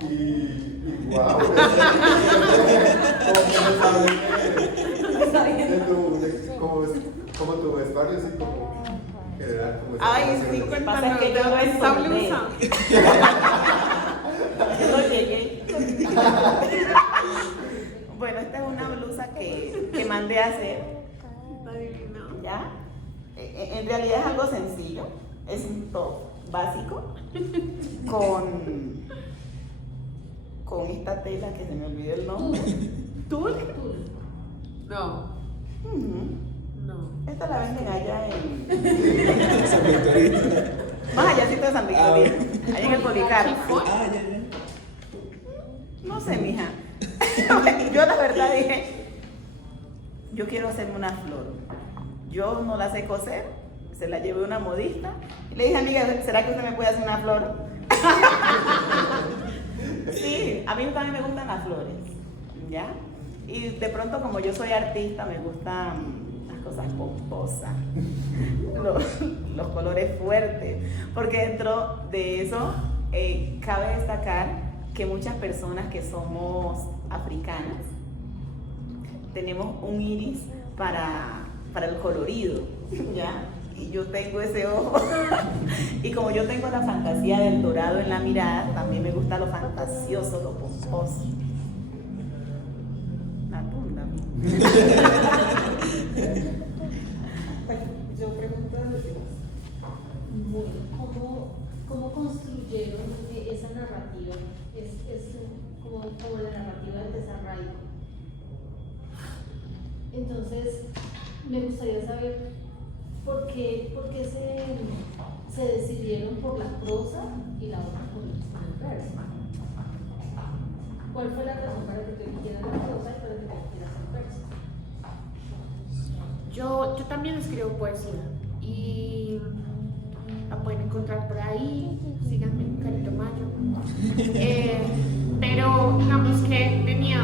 y wow, como que me sabes como tu vestuario, así como que era como esa Ay, relación. sí, lo que pasa es que yo no esta escondí. blusa. Yo no llegué. Bueno, esta es una blusa que mandé a hacer, Adivina. ¿ya? En realidad es algo sencillo, es un top básico con esta tela que se me olvidó el nombre. ¿Tul? No, Ujú. no. Esta la venden allá en... San Victorino. Más allácito de San Victorino, allá en el Policarpo. ¿Chifón? Ah, ya, ya. No sé, mija. Yo la verdad dije, yo quiero hacerme una flor. Yo no la sé coser, se la llevé a una modista y le dije, amiga, ¿será que usted me puede hacer una flor? Sí, a mí también me gustan las flores, ¿ya? Y de pronto, como yo soy artista, me gustan las cosas pomposas, los colores fuertes, porque dentro de eso cabe destacar que muchas personas que somos africanas tenemos un iris para el colorido, ¿ya? Y yo tengo ese ojo. Y como yo tengo la fantasía del dorado en la mirada, también me gusta lo fantasioso, lo pomposo. La tunda. Bueno, yo pregunto a los demás. Bueno, ¿cómo construyeron esa narrativa? Es como la narrativa del desarraigo. Entonces, me gustaría saber por qué se decidieron por la prosa y la otra por el verso. ¿Cuál fue la razón para que tú eligieras la prosa y para que tú eligieras el verso? Yo también escribo poesía y la pueden encontrar por ahí, síganme, Carito Mayo. Pero digamos que tenía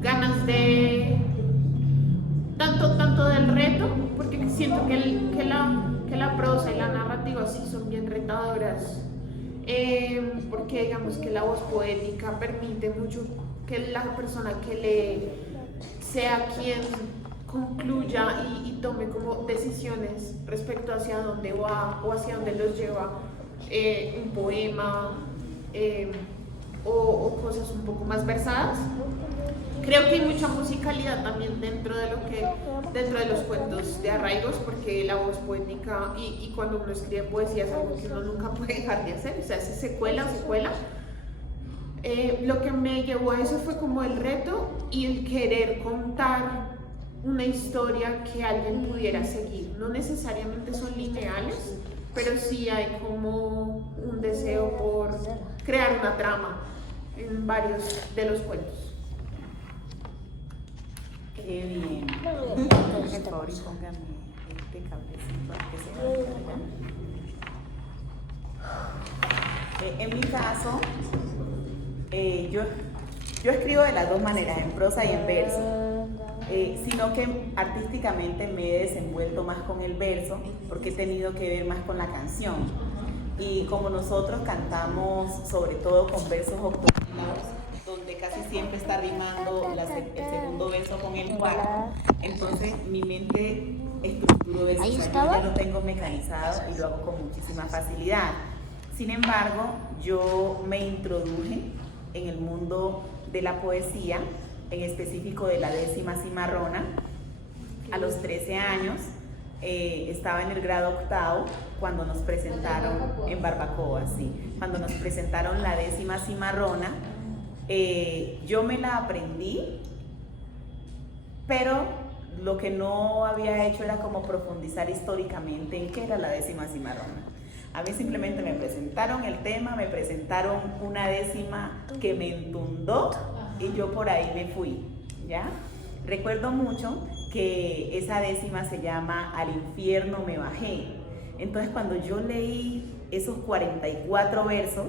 ganas de tanto del reto, porque siento que la prosa y la narrativa sí son bien retadoras, porque digamos que la voz poética permite mucho que la persona que lee sea quien concluya y tome como decisiones respecto hacia dónde va o hacia dónde los lleva un poema o cosas un poco más versadas. Creo que hay mucha musicalidad también dentro de los cuentos de arraigos, porque la voz poética y cuando uno escribe poesía es algo que uno nunca puede dejar de hacer, o sea, se cuela. Lo que me llevó a eso fue como el reto y el querer contar una historia que alguien pudiera seguir. No necesariamente son lineales, pero sí hay como un deseo por crear una trama en varios de los cuentos. Qué bien. Por favor, y póngame este cablecito que se va para allá. En mi caso, yo escribo de las dos maneras, en prosa y en verso, sino que artísticamente me he desenvuelto más con el verso porque he tenido que ver más con la canción. Y como nosotros cantamos sobre todo con versos octosílabos, donde casi siempre está rimando el segundo verso con el cuarto, entonces mi mente estructuró eso, o sea, yo ya lo tengo mecanizado y lo hago con muchísima facilidad. Sin embargo, yo me introduje en el mundo de la poesía, en específico de la 10ª cimarrona, a los 13 años. Estaba en el grado 8º cuando nos presentaron en Barbacoa, sí, cuando nos presentaron la 10ª cimarrona. Yo me la aprendí, pero lo que no había hecho era como profundizar históricamente en qué era la 10ª cimarrona. A mí simplemente me presentaron el tema, me presentaron una décima que me entundó y yo por ahí me fui, ¿ya? Recuerdo mucho que esa décima se llama Al infierno me bajé. Entonces cuando yo leí esos 44 versos,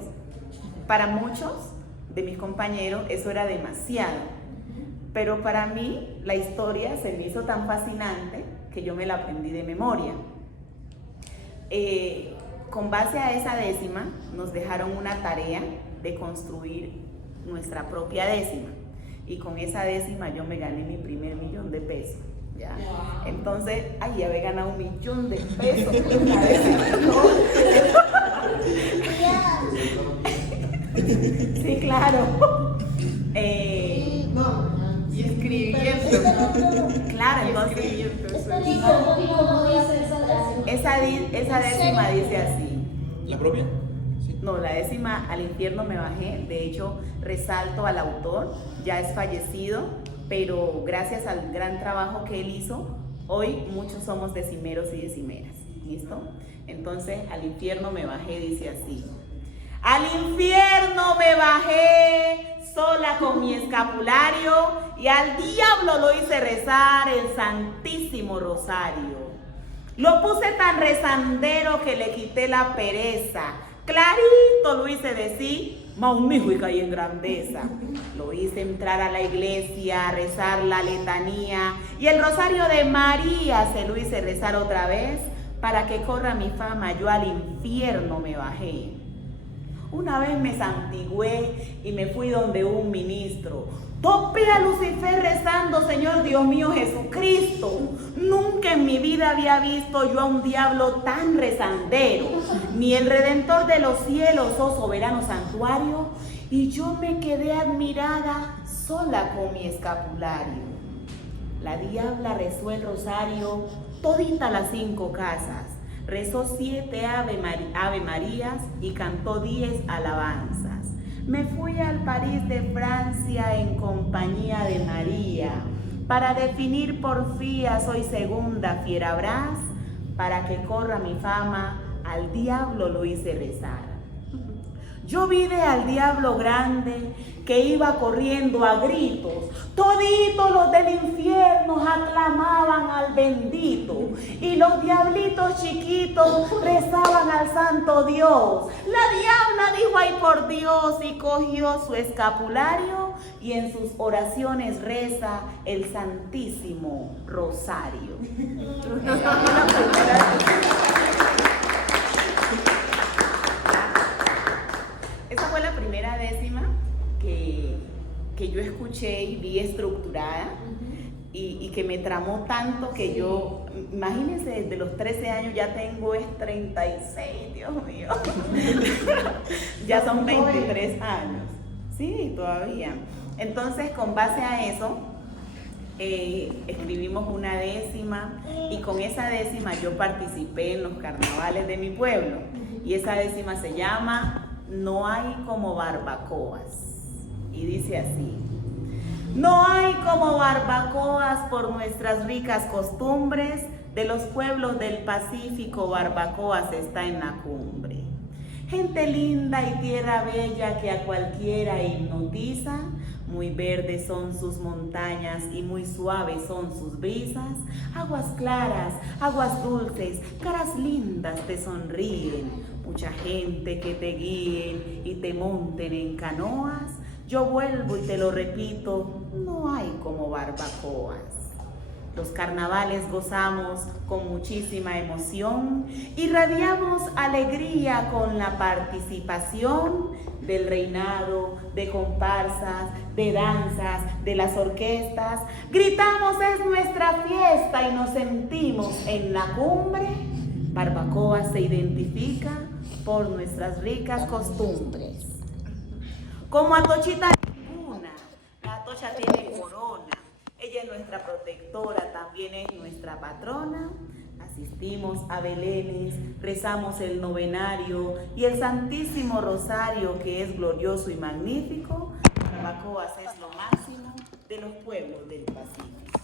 para muchos de mis compañeros eso era demasiado, pero para mí la historia se me hizo tan fascinante que yo me la aprendí de memoria. Con base a esa décima nos dejaron una tarea de construir nuestra propia décima, y con esa décima yo me gané mi primer $1.000.000. ¿Ya? Entonces, ya había ganado $1.000.000 con una décima, ¿no? Sí, claro. Y escribiendo. Claro, entonces ¿Y cómo dice esa décima? esa décima dice así. ¿La propia? Sí. No, la décima, al infierno me bajé. De hecho, resalto al autor, ya es fallecido, pero gracias al gran trabajo que él hizo, hoy muchos somos decimeros y decimeras. ¿Listo? Entonces, al infierno me bajé, dice así. Al infierno me bajé sola con mi escapulario y al diablo lo hice rezar el Santísimo Rosario. Lo puse tan rezandero que le quité la pereza. Clarito lo hice decir, maumijo y caí en grandeza. Lo hice entrar a la iglesia, a rezar la letanía y el rosario de María se lo hice rezar otra vez para que corra mi fama. Yo al infierno me bajé. Una vez me santigüé y me fui donde un ministro. Topé a Lucifer rezando, Señor Dios mío Jesucristo. Nunca en mi vida había visto yo a un diablo tan rezandero, ni el Redentor de los cielos, oh soberano santuario. Y yo me quedé admirada sola con mi escapulario. La diabla rezó el rosario todita las 5 casas. Rezó 7 Ave Marías y cantó 10 alabanzas. Me fui al París de Francia en compañía de María. Para definir porfía soy segunda Fierabras. Para que corra mi fama, al diablo lo hice rezar. Yo vi al diablo grande que iba corriendo a gritos. Toditos los del infierno aclamaban al bendito. Y los diablitos chiquitos rezaban al santo Dios. La diabla dijo, ay por Dios, y cogió su escapulario y en sus oraciones reza el Santísimo Rosario. Esa fue la primera décima que yo escuché y vi estructurada y que me tramó tanto que yo, imagínense, desde los 13 años ya tengo 36, Dios mío. Ya son 23 años. Sí, todavía. Entonces, con base a eso, escribimos una décima y con esa décima yo participé en los carnavales de mi pueblo. Y esa décima se llama No hay como barbacoas. Y dice así: no hay como barbacoas por nuestras ricas costumbres, de los pueblos del Pacífico Barbacoas está en la cumbre. Gente linda y tierra bella que a cualquiera hipnotiza, muy verdes son sus montañas y muy suaves son sus brisas, aguas claras, aguas dulces, caras lindas te sonríen, mucha gente que te guíen y te monten en canoas. Yo vuelvo y te lo repito, no hay como barbacoas. Los carnavales gozamos con muchísima emoción, irradiamos alegría con la participación del reinado, de comparsas, de danzas, de las orquestas. Gritamos, es nuestra fiesta y nos sentimos en la cumbre. Barbacoa se identifica por nuestras ricas costumbres. Como Atochita ninguna, la Atocha tiene corona. Ella es nuestra protectora, también es nuestra patrona. Asistimos a Belénes, rezamos el novenario y el Santísimo Rosario, que es glorioso y magnífico. Barbacoas es lo máximo de los pueblos del Pacífico.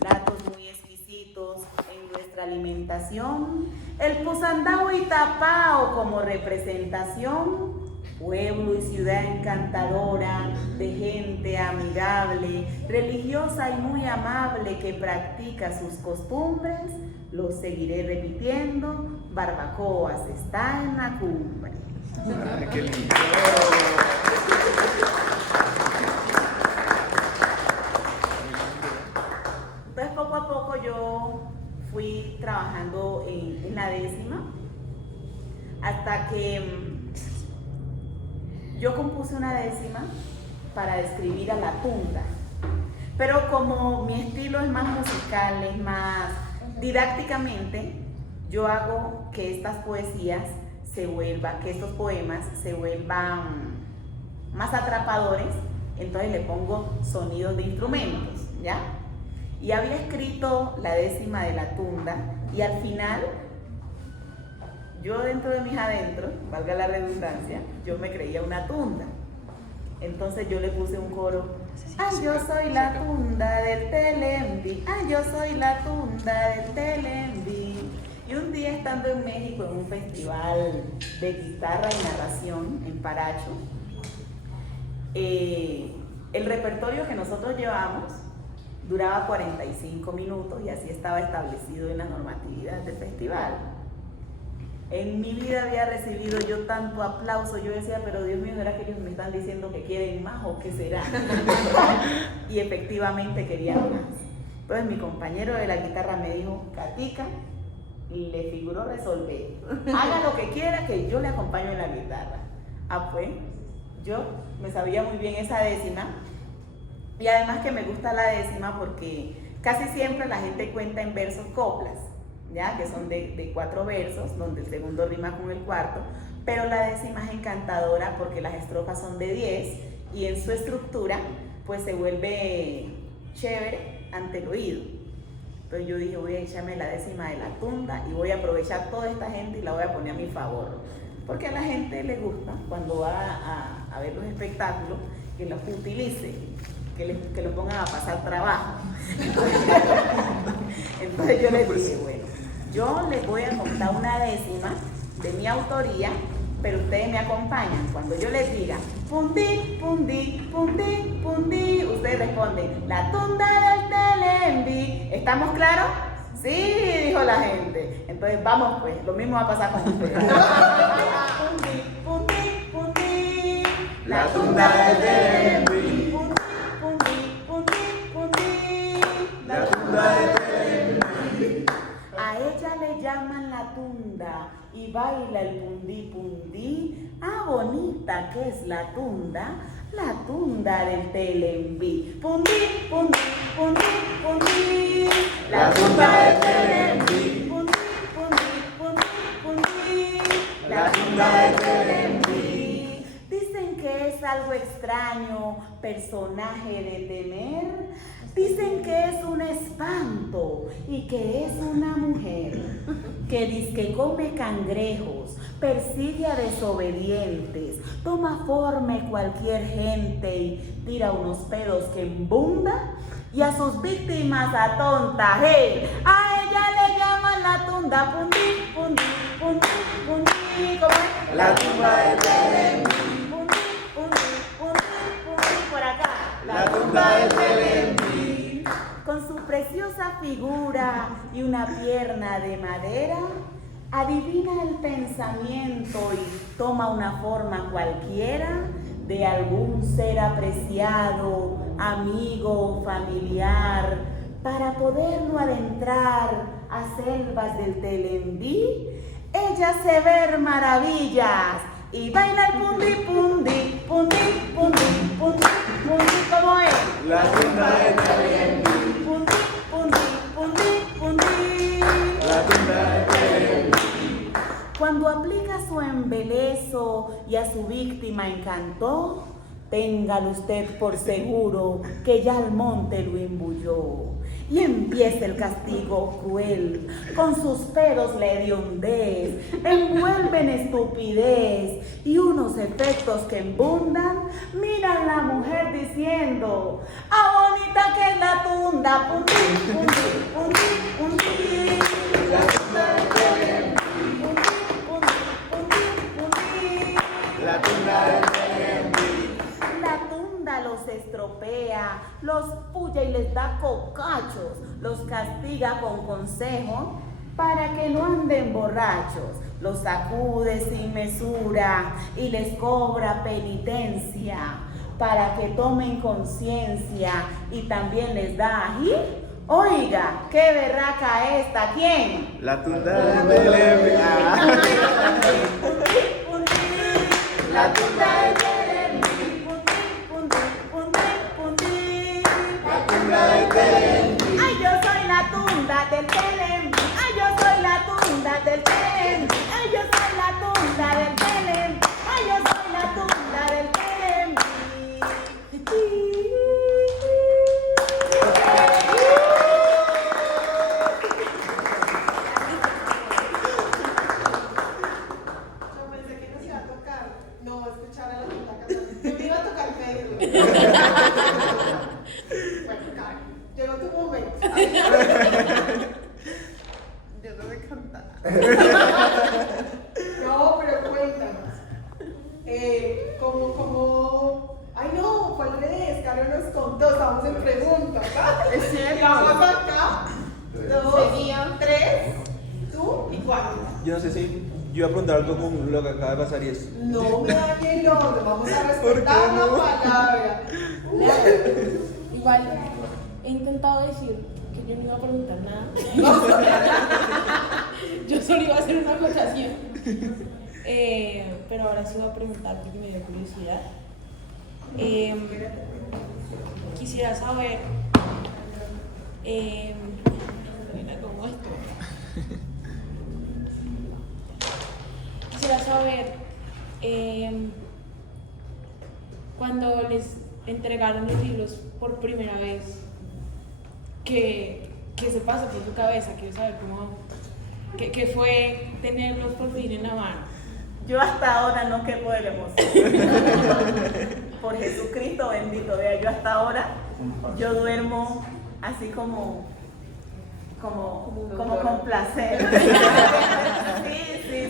Platos muy exquisitos en nuestra alimentación. El pusandao y tapao como representación. pueblo y ciudad encantadora, de gente amigable, religiosa y muy amable que practica sus costumbres, lo seguiré repitiendo, Barbacoas está en la cumbre. Ay, qué lindo. Entonces poco a poco yo fui trabajando en la décima hasta que yo compuse una décima para describir a la tunda, pero como mi estilo es más musical, es más didácticamente, yo hago que estas poesías que estos poemas se vuelvan más atrapadores, entonces le pongo sonidos de instrumentos, ¿ya? Y había escrito la décima de la tunda y al final, yo dentro de mis adentros, valga la redundancia, yo me creía una tunda. Entonces yo le puse un coro, ay yo soy la tunda del Telembi, ay yo soy la tunda del Telembi. Y un día estando en México en un festival de guitarra y narración en Paracho, el repertorio que nosotros llevamos duraba 45 minutos y así estaba establecido en la normatividad del festival. En mi vida había recibido yo tanto aplauso, yo decía, pero Dios mío, ¿será que ellos me están diciendo que quieren más o qué será? Y efectivamente querían más. Entonces mi compañero de la guitarra me dijo, Katica, y le figuró resolver, haga lo que quiera que yo le acompaño en la guitarra. Ah, pues, yo me sabía muy bien esa décima y además que me gusta la décima porque casi siempre la gente cuenta en versos coplas, ¿ya? Que son de 4 versos, donde el segundo rima con el cuarto, pero la décima es encantadora porque las estrofas son de 10 y en su estructura pues se vuelve chévere ante el oído. Entonces yo dije, voy a echarme la décima de la tunda y voy a aprovechar toda esta gente y la voy a poner a mi favor. Porque a la gente le gusta, cuando va a ver los espectáculos, que los utilice, que los pongan a pasar trabajo. Entonces yo les dije, bueno, yo les voy a contar una décima de mi autoría, pero ustedes me acompañan. Cuando yo les diga, pundi, pundi, pundi, pundi, ustedes responden, la tunda del Telembi. ¿Estamos claros? Sí, dijo la gente. Entonces vamos pues, lo mismo va a pasar con ustedes. Pundi, pundi, pundi, la tunda del Telembi. Pundi, pundi, pundi, pundi, la tunda del Telembi. A ella le llaman la tunda y baila el pundi pundi. Ah, bonita que es la tunda del Telembi. Pundi, pundi, pundi, pundi, la tunda del Telembi. Pundi, pundi, pundi, pundi, la tunda del Telembi. Dicen que es algo extraño, personaje de temer. Dicen que es un espanto y que es una mujer que dizque come cangrejos, persigue a desobedientes, toma forma cualquier gente y tira unos pedos que embunda y a sus víctimas atonta. ¡Hey! A ella le llaman la tunda, pundi, pundi, pundi, pundi. ¿Cómo es? La tunda del Telembi. Pundi, pundi, pundi, pundi. Por acá. La tunda del Telembi. Con su preciosa figura y una pierna de madera, adivina el pensamiento y toma una forma cualquiera de algún ser apreciado, amigo, familiar, para poderlo adentrar a selvas del Telembi. Ella se ve maravillas y baila el pundi, pundi, pundi, pundi, pundi, pundi. ¿Cómo es? La tunda del Telembi. Pundi, pundi, pundi, pundi. La tunda del Telembi. Cuando aplica su embelezo y a su víctima encantó, téngalo usted por seguro que ya el monte lo imbuyó. Y empieza el castigo cruel, con sus pedos la hediondez, envuelve en estupidez y unos efectos que embundan, miran la mujer diciendo, ¡ah, bonita que es la tunda! Pundi, pundi, pundi, pundi, la tunda del Telembi. Pundi, pundi, pundi, pundi, La tunda del Telembi. La tunda los estropea, los puya y les da cocachos, los castiga con consejo para que no anden borrachos, los sacude sin mesura y les cobra penitencia para que tomen conciencia y también les da ají. Oiga, qué berraca esta, ¿quién? La tunda del Telembi. La tunda del Telembi. La tunda del Telembi. Ay, yo soy la tunda del Telembi. Ay, yo soy la tunda del Telembi. Ay, yo soy la tunda del Telembi. Ay, yo soy la tunda del Telembi. Yo pensé que nos iba a tocar no escuchar a la tunda cantando. Yo me iba a tocar medio. Bueno, Karen, llegó tu momento. Yo no sé cantar. No, pero cuéntanos. Ay no, fue al revés, Karen nos contó, estamos en preguntas, ¿verdad? Es cierto. Y vamos acá, 2, Seguía. 3, tú y 4. Yo no sé si yo iba a preguntar algo con lo que acaba de pasar y es. No me dañe el orden, vamos a respetar la palabra. Igual, he intentado decir que yo no iba a preguntar nada. Yo solo iba a hacer una acotación. Pero ahora sí voy a preguntar porque me dio curiosidad. Quisiera saber mira cómo esto. Quisiera saber cuando les entregaron los libros por primera vez, ¿qué se pasa por su cabeza? Quiero saber qué fue tenerlos por fin en la mano. Yo hasta ahora no quepo de la emoción. Por Jesucristo bendito, vea, yo hasta ahora, yo duermo así como con placer. Sí.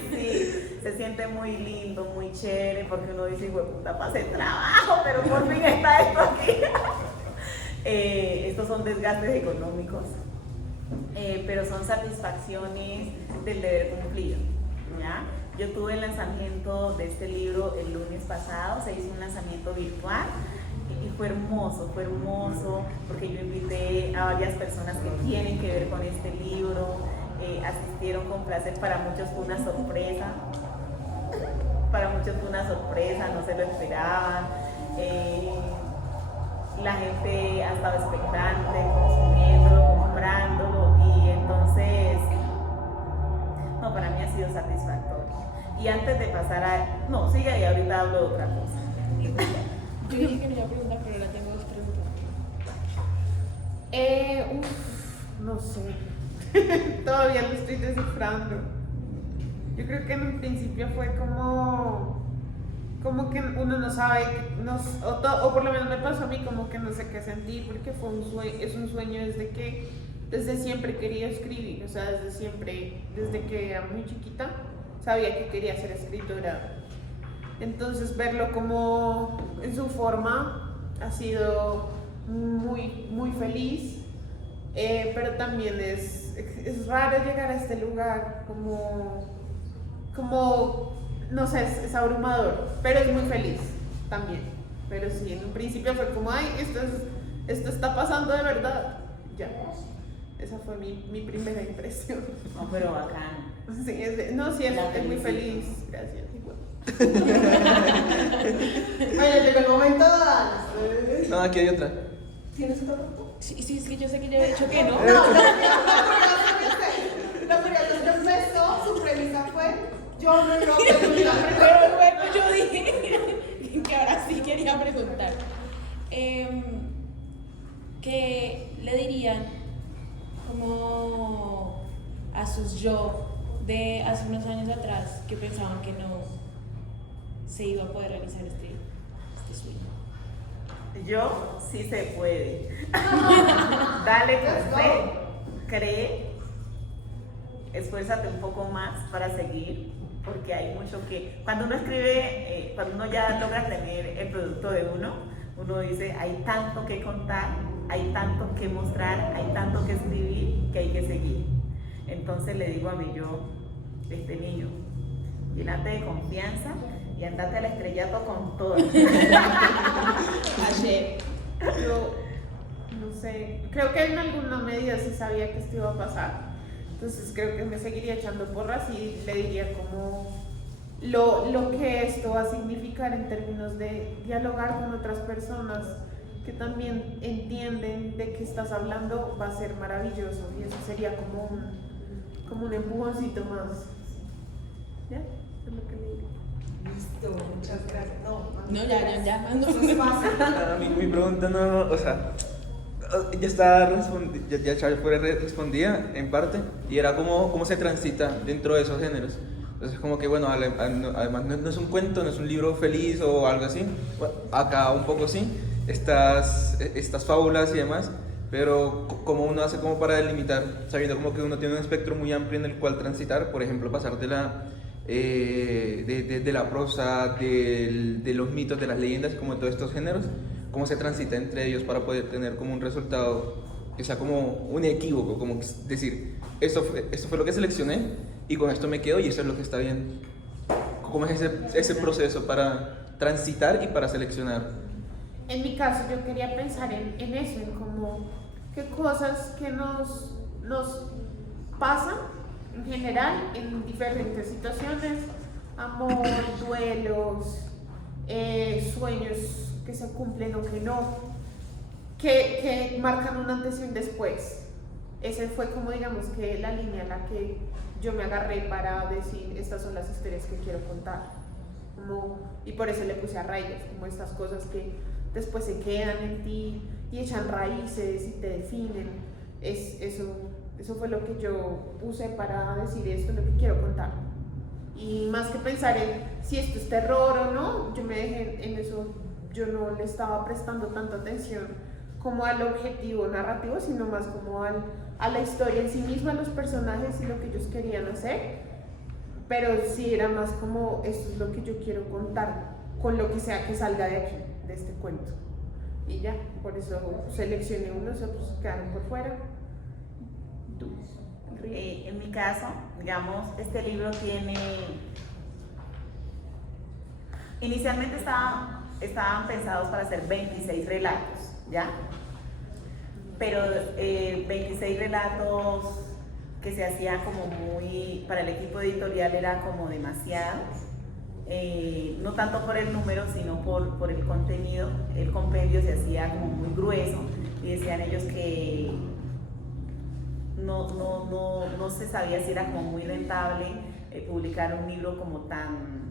Se siente muy lindo, muy chévere, porque uno dice, puta, pasé trabajo, pero por fin está esto aquí. Estos son desgastes económicos, pero son satisfacciones del deber cumplido, ¿ya? Yo tuve el lanzamiento de este libro el lunes pasado, se hizo un lanzamiento virtual y fue hermoso, porque yo invité a varias personas que tienen que ver con este libro, asistieron con placer, para muchos fue una sorpresa, no se lo esperaban, la gente ha estado expectante, consumiéndolo, comprándolo, y entonces, no, para mí ha sido satisfactorio. Y antes de pasar a... No, sigue ahí, ahorita hablo de otra cosa. Yo dije que no iba a preguntar, pero ahora tengo dos preguntas. No sé. Todavía lo estoy descifrando. Yo creo que en un principio fue como que uno no sabe, o por lo menos me pasó a mí, como que no sé qué sentir, porque es un sueño desde siempre quería escribir, o sea, desde que era muy chiquita, sabía que quería ser escritora. Entonces verlo como en su forma ha sido muy, muy feliz, pero también es raro llegar a este lugar, como no sé, es abrumador, pero es muy feliz también. Pero sí, en un principio fue como, ay, esto está pasando de verdad. Ya, esa fue mi primera impresión. No, pero bacán. Sí, es muy feliz. Gracias, igual. Bueno, llegó el momento de dar. No, aquí hay otra. ¿Tienes otra pregunta? Sí, es que yo sé que ya he dicho que no. No, lo curioso es que empezó, su premisa fue, yo no iba a preguntar. Pero luego yo dije que ahora sí quería preguntar. ¿Qué le dirían como a sus yo de hace unos años atrás que pensaban que no se iba a poder realizar este sueño? Yo sí se puede. Dale con fe, cree, esfuérzate un poco más para seguir. porque hay mucho que, cuando uno escribe, cuando uno ya logra tener el producto de uno dice, hay tanto que contar, hay tanto que mostrar, hay tanto que escribir, que hay que seguir. Entonces le digo a mi yo, este niño, llénate de confianza y andate al estrellato con todo. Ayer, yo no sé, creo que en alguna medida sí sabía que esto iba a pasar. Entonces creo que me seguiría echando porras y le diría como lo que esto va a significar en términos de dialogar con otras personas que también entienden de qué estás hablando, va a ser maravilloso y eso sería como un empujoncito más. ¿Ya? Es lo que le digo. Listo, muchas gracias. No, ya. No. Eso pasa. Mi pregunta no, o sea, ya está ya Charles fue respondida en parte, y era cómo se transita dentro de esos géneros. Entonces como que bueno, además no es un cuento, no es un libro feliz o algo así, bueno, acá un poco sí, estas fábulas y demás, pero como uno hace como para delimitar, sabiendo como que uno tiene un espectro muy amplio en el cual transitar, por ejemplo, pasar de la prosa, de los mitos, de las leyendas, como de todos estos géneros, cómo se transita entre ellos para poder tener como un resultado que sea como unequívoco, como decir, esto fue lo que seleccioné y con esto me quedo y eso es lo que está bien. ¿Cómo es ese proceso para transitar y para seleccionar? En mi caso yo quería pensar en eso, en como qué cosas que nos pasan en general en diferentes situaciones, amor, duelos, sueños que se cumplen o que no, que marcan un antes y un después. Ese fue como digamos que la línea en la que yo me agarré para decir estas son las historias que quiero contar, y por eso le puse arraigos, como estas cosas que después se quedan en ti y echan raíces y te definen. Eso fue lo que yo puse para decir esto es lo que quiero contar. Y más que pensar en si esto es terror o no, yo me dejé en eso, yo no le estaba prestando tanta atención como al objetivo narrativo, sino más como a la historia en sí misma, a los personajes y lo que ellos querían hacer. Pero sí era más como esto es lo que yo quiero contar, con lo que sea que salga de aquí, de este cuento. Y ya, por eso seleccioné unos, otros quedaron por fuera. ¿Tú? En mi caso, digamos, este libro tiene... Inicialmente estaban pensados para hacer 26 relatos, ¿ya? Pero 26 relatos que se hacía como muy... Para el equipo editorial era como demasiado. No tanto por el número, sino por el contenido. El compendio se hacía como muy grueso y decían ellos que no se sabía si era como muy rentable publicar un libro como tan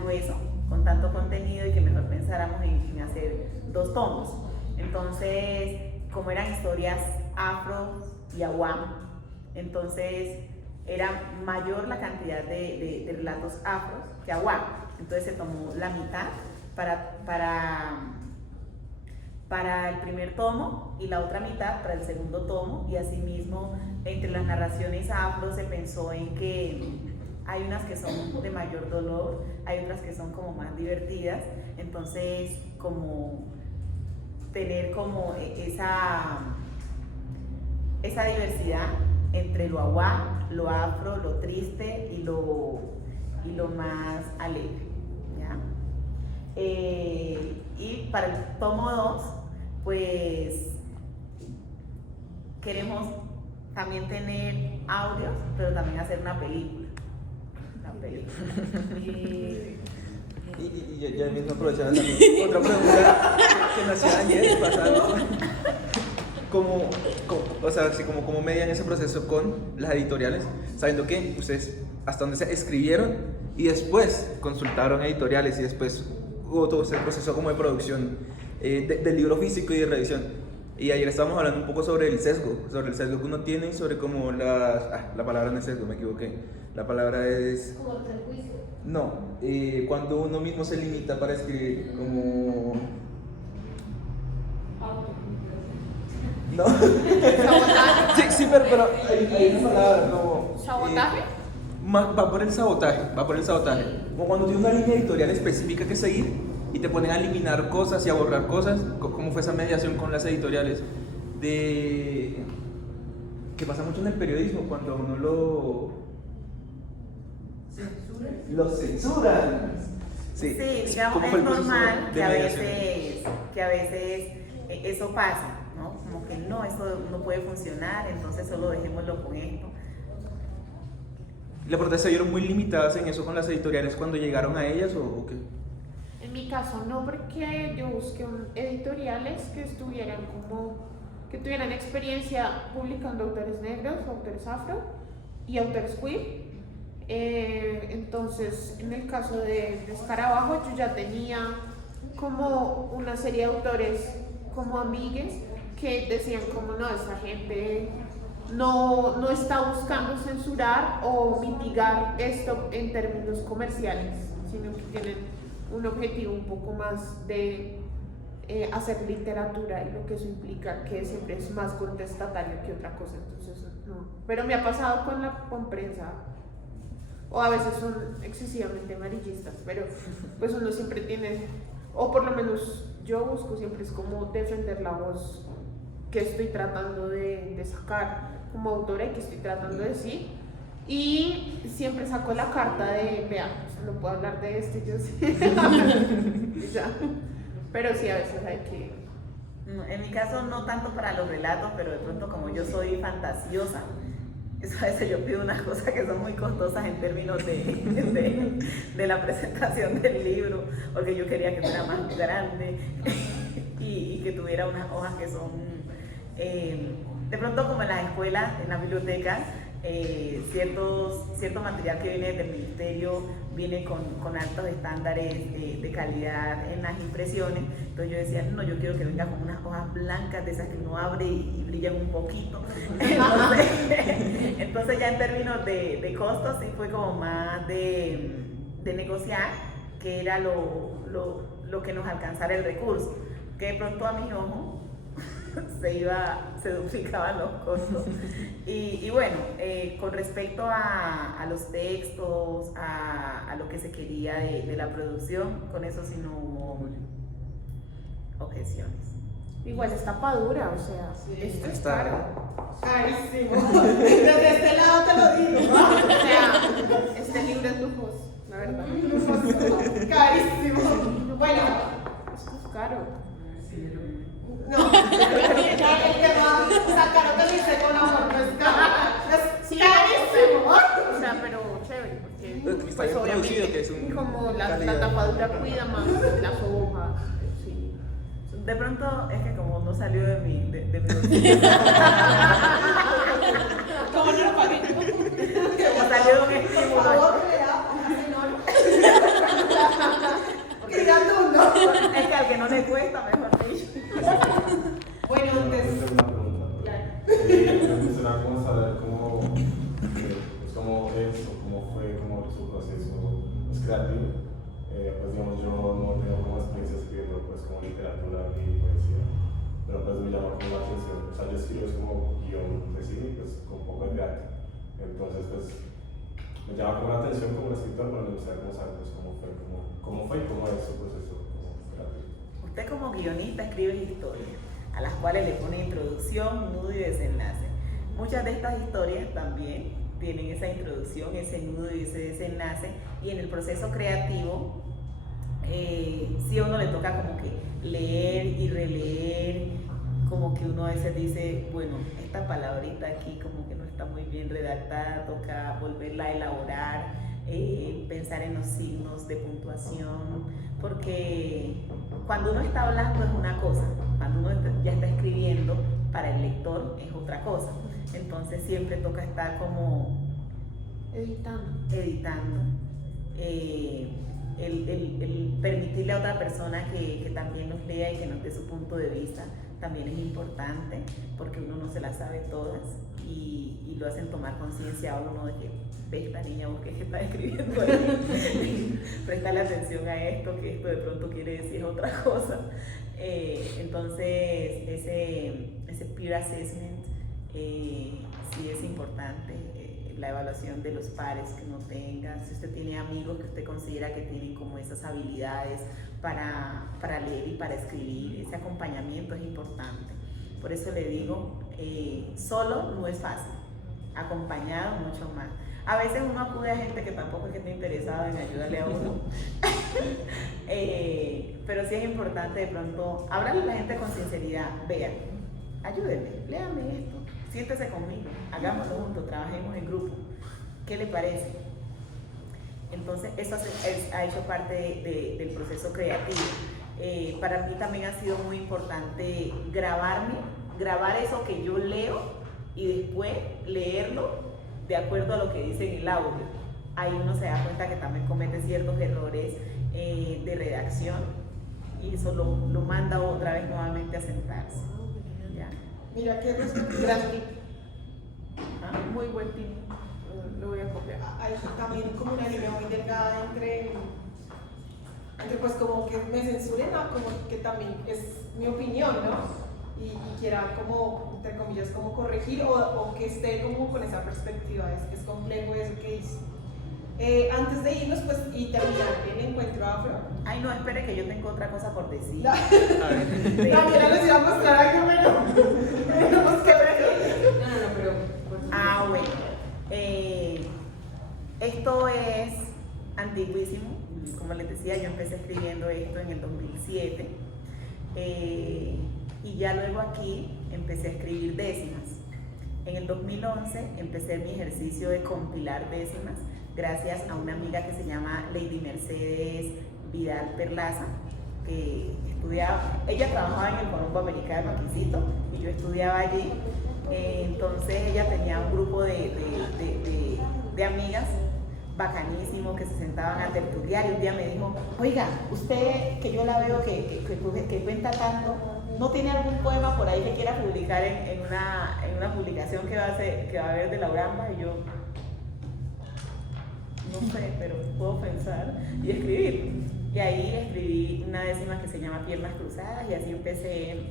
grueso, con tanto contenido, y que mejor pensáramos en hacer 2 tomos. Entonces, como eran historias afro y aguá, entonces era mayor la cantidad de relatos afros que aguá. Entonces se tomó la mitad para el primer tomo y la otra mitad para el segundo tomo, y asimismo entre las narraciones afro se pensó en que hay unas que son de mayor dolor, hay otras que son como más divertidas, entonces como tener como esa diversidad entre lo aguá, lo afro, lo triste y lo más alegre, ¿ya? Y para el tomo 2, pues queremos también tener audios, pero también hacer una película. Y ya mismo aprovechando también otra pregunta que me hacía ayer pasando, ¿cómo median ese proceso con las editoriales, sabiendo que ustedes hasta donde se escribieron y después consultaron editoriales y después hubo todo ese proceso como de producción del libro físico y de revisión? Y ayer estábamos hablando un poco sobre el sesgo que uno tiene y sobre cómo la palabra no es sesgo, me equivoqué, la palabra es... Como el prejuicio. No, cuando uno mismo se limita para escribir, como... No. ¿Sabotaje? Sí, pero hay una palabra como... ¿Sabotaje? va por el sabotaje, Como cuando tienes una línea editorial específica que seguir y te ponen a eliminar cosas y a borrar cosas, como fue esa mediación con las editoriales, que pasa mucho en el periodismo, cuando a uno lo censuran. Sí, digamos, ¿cómo es fue el proceso normal de mediación? que a veces eso pasa, ¿no? Como que no, esto no puede funcionar, entonces solo dejémoslo con esto. ¿Las protestas se vieron muy limitadas en eso con las editoriales cuando llegaron a ellas o qué? En mi caso no, porque yo busqué editoriales que tuvieran experiencia publicando autores negros, autores afro y autores queer. Entonces, en el caso de Escarabajo, yo ya tenía como una serie de autores como amigues que decían como no, esta gente no está buscando censurar o mitigar esto en términos comerciales, sino que tienen un objetivo un poco más de hacer literatura, y lo que eso implica que siempre es más contestatario que otra cosa. Entonces no, pero me ha pasado con prensa, o a veces son excesivamente amarillistas, pero pues uno siempre tiene, o por lo menos yo busco siempre es como defender la voz que estoy tratando de sacar como autora y que estoy tratando de decir, y siempre saco la carta de, vean, no puedo hablar de esto y yo sí. Y ya. Pero sí, a veces hay que... En mi caso no tanto para los relatos, pero de pronto como yo soy fantasiosa, eso a veces yo pido unas cosas que son muy costosas en términos de la presentación del libro, porque yo quería que fuera más grande y que tuviera unas hojas que son, de pronto como en las escuelas, en las bibliotecas, cierto material que viene del ministerio viene con altos estándares de calidad en las impresiones. Entonces yo decía, no, yo quiero que venga con unas hojas blancas de esas que uno abre y brillan un poquito. Entonces ya en términos de costos sí fue como más de negociar, que era lo que nos alcanzara el recurso, que de pronto a mis ojos se duplicaban los costos. Y bueno, con respecto a los textos, a lo que se quería de la producción, con eso sí no hubo objeciones. Igual es tapadura, o sea, esto es caro. Carísimo. Desde este lado te lo digo. O sea, este libro es lujoso, la verdad. Carísimo. Bueno, Esto es caro. no. El que va a sacar otra dice con amor, no es caro. Es Sí, carísimo. O sea, pero chévere, porque Está bien producido, que es un como la calidad. tapadura cuida más las hojas. Sí. De pronto es que como no salió de mi ¿Cómo no lo pagué? como salió de un Por estímulo. favor, lea, señor. Que diga tú, ¿no? Es que al que no le cuesta, mejor dicho. Bueno, Tengo entonces. una pregunta. Claro. Me gustaría como saber cómo es o cómo fue como su proceso creativo. Pues digamos, yo no tengo como experiencia escribiendo pues como literatura ni poesía, pero pues me llama como la atención. O sea, yo escribo es como guión de cine, pues con poco de teatro. Entonces pues me llama como la atención como un escritor, pero me gustaría como saber pues cómo fue y cómo es su proceso como creativo. Usted como guionista escribe historias, a las cuales le pone introducción, nudo y desenlace. Muchas de estas historias también tienen esa introducción, ese nudo y ese desenlace, y en el proceso creativo sí a uno le toca como que leer y releer, como que uno a veces dice, bueno, esta palabrita aquí como que no está muy bien redactada, toca volverla a elaborar, pensar en los signos de puntuación, porque cuando uno está hablando es una cosa, cuando uno ya está escribiendo para el lector es otra cosa. Entonces siempre toca estar como editando. El permitirle a otra persona que también nos lea y que nos dé su punto de vista también es importante, porque uno no se las sabe todas y lo hacen tomar conciencia a uno de que ve esta niña, vos que está escribiendo ahí, prestale atención a esto, que esto de pronto quiere decir otra cosa. Entonces ese peer assessment sí es importante, la evaluación de los pares que uno tenga, si usted tiene amigos que usted considera que tienen como esas habilidades para leer y para escribir, ese acompañamiento es importante. Por eso le digo, solo no es fácil, acompañado mucho más. A veces uno acude a gente que tampoco es que esté interesada en ayudarle a uno, pero sí es importante de pronto hablarle a la gente con sinceridad. Vean, ayúdenme, léame esto, siéntese conmigo, hagámoslo juntos, trabajemos en grupo. ¿Qué le parece? Entonces, eso ha hecho parte del proceso creativo. Para mí también ha sido muy importante grabar eso que yo leo y después leerlo de acuerdo a lo que dice en el audio. Ahí uno se da cuenta que también comete ciertos errores de redacción y eso lo manda otra vez nuevamente a sentarse. ¿Ya? Mira que gracias. Muy buen tip. Lo voy a copiar. Hay también como una línea muy delgada entre pues como que me censuren, ¿no? Como que también es mi opinión, ¿no? Y quiera como, entre comillas, como corregir o que esté como con esa perspectiva. Es complejo eso que dice. Antes de irnos pues y terminar el encuentro afro. Ay, no, espere que yo tengo otra cosa por decir. Daniela les iba a mostrar algo, pero tenemos que ver. No, pero... Bueno. Esto es antiguísimo. Como les decía, yo empecé escribiendo esto en el 2007. Y ya luego aquí empecé a escribir décimas. En el 2011 empecé mi ejercicio de compilar décimas gracias a una amiga que se llama Lady Mercedes Vidal Perlaza, que ella trabajaba en el Colombo Americano de Maquisito y yo estudiaba allí. Entonces ella tenía un grupo de amigas bacanísimos que se sentaban a tertuliar y un día me dijo, oiga, usted que yo la veo que cuenta tanto, ¿no tiene algún poema por ahí que quiera publicar en una publicación que va a haber de la Uramba? Y yo, no sé, pero puedo pensar y escribir. Y ahí escribí una décima que se llama Piernas Cruzadas y así empecé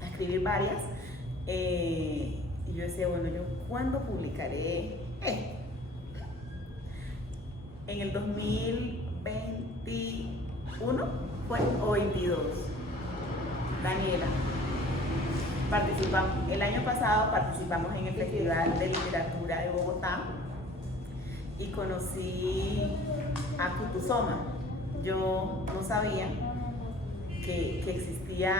a escribir varias. Y yo decía, bueno, ¿yo cuándo publicaré? En el 2021 fue o 22. Daniela, el año pasado participamos en el Festival de Literatura de Bogotá y conocí a Kutuzoma. Yo no sabía que existía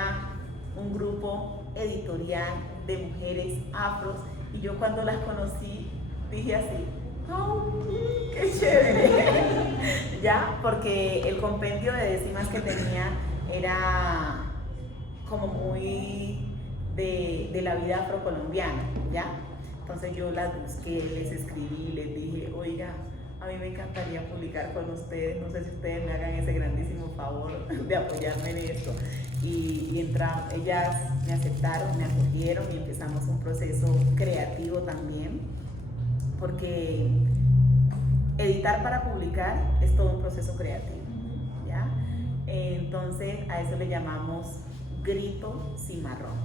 un grupo editorial de mujeres afros y yo cuando las conocí dije así, ¡oh, qué chévere! Ya, porque el compendio de décimas que tenía era como muy de la vida afrocolombiana, ¿ya? Entonces yo las busqué, les escribí, les dije, oiga, a mí me encantaría publicar con ustedes, no sé si ustedes me hagan ese grandísimo favor de apoyarme en esto. Y ellas me aceptaron, me acogieron y empezamos un proceso creativo también, porque editar para publicar es todo un proceso creativo, ¿ya? Entonces a eso le llamamos Grito Cimarrón,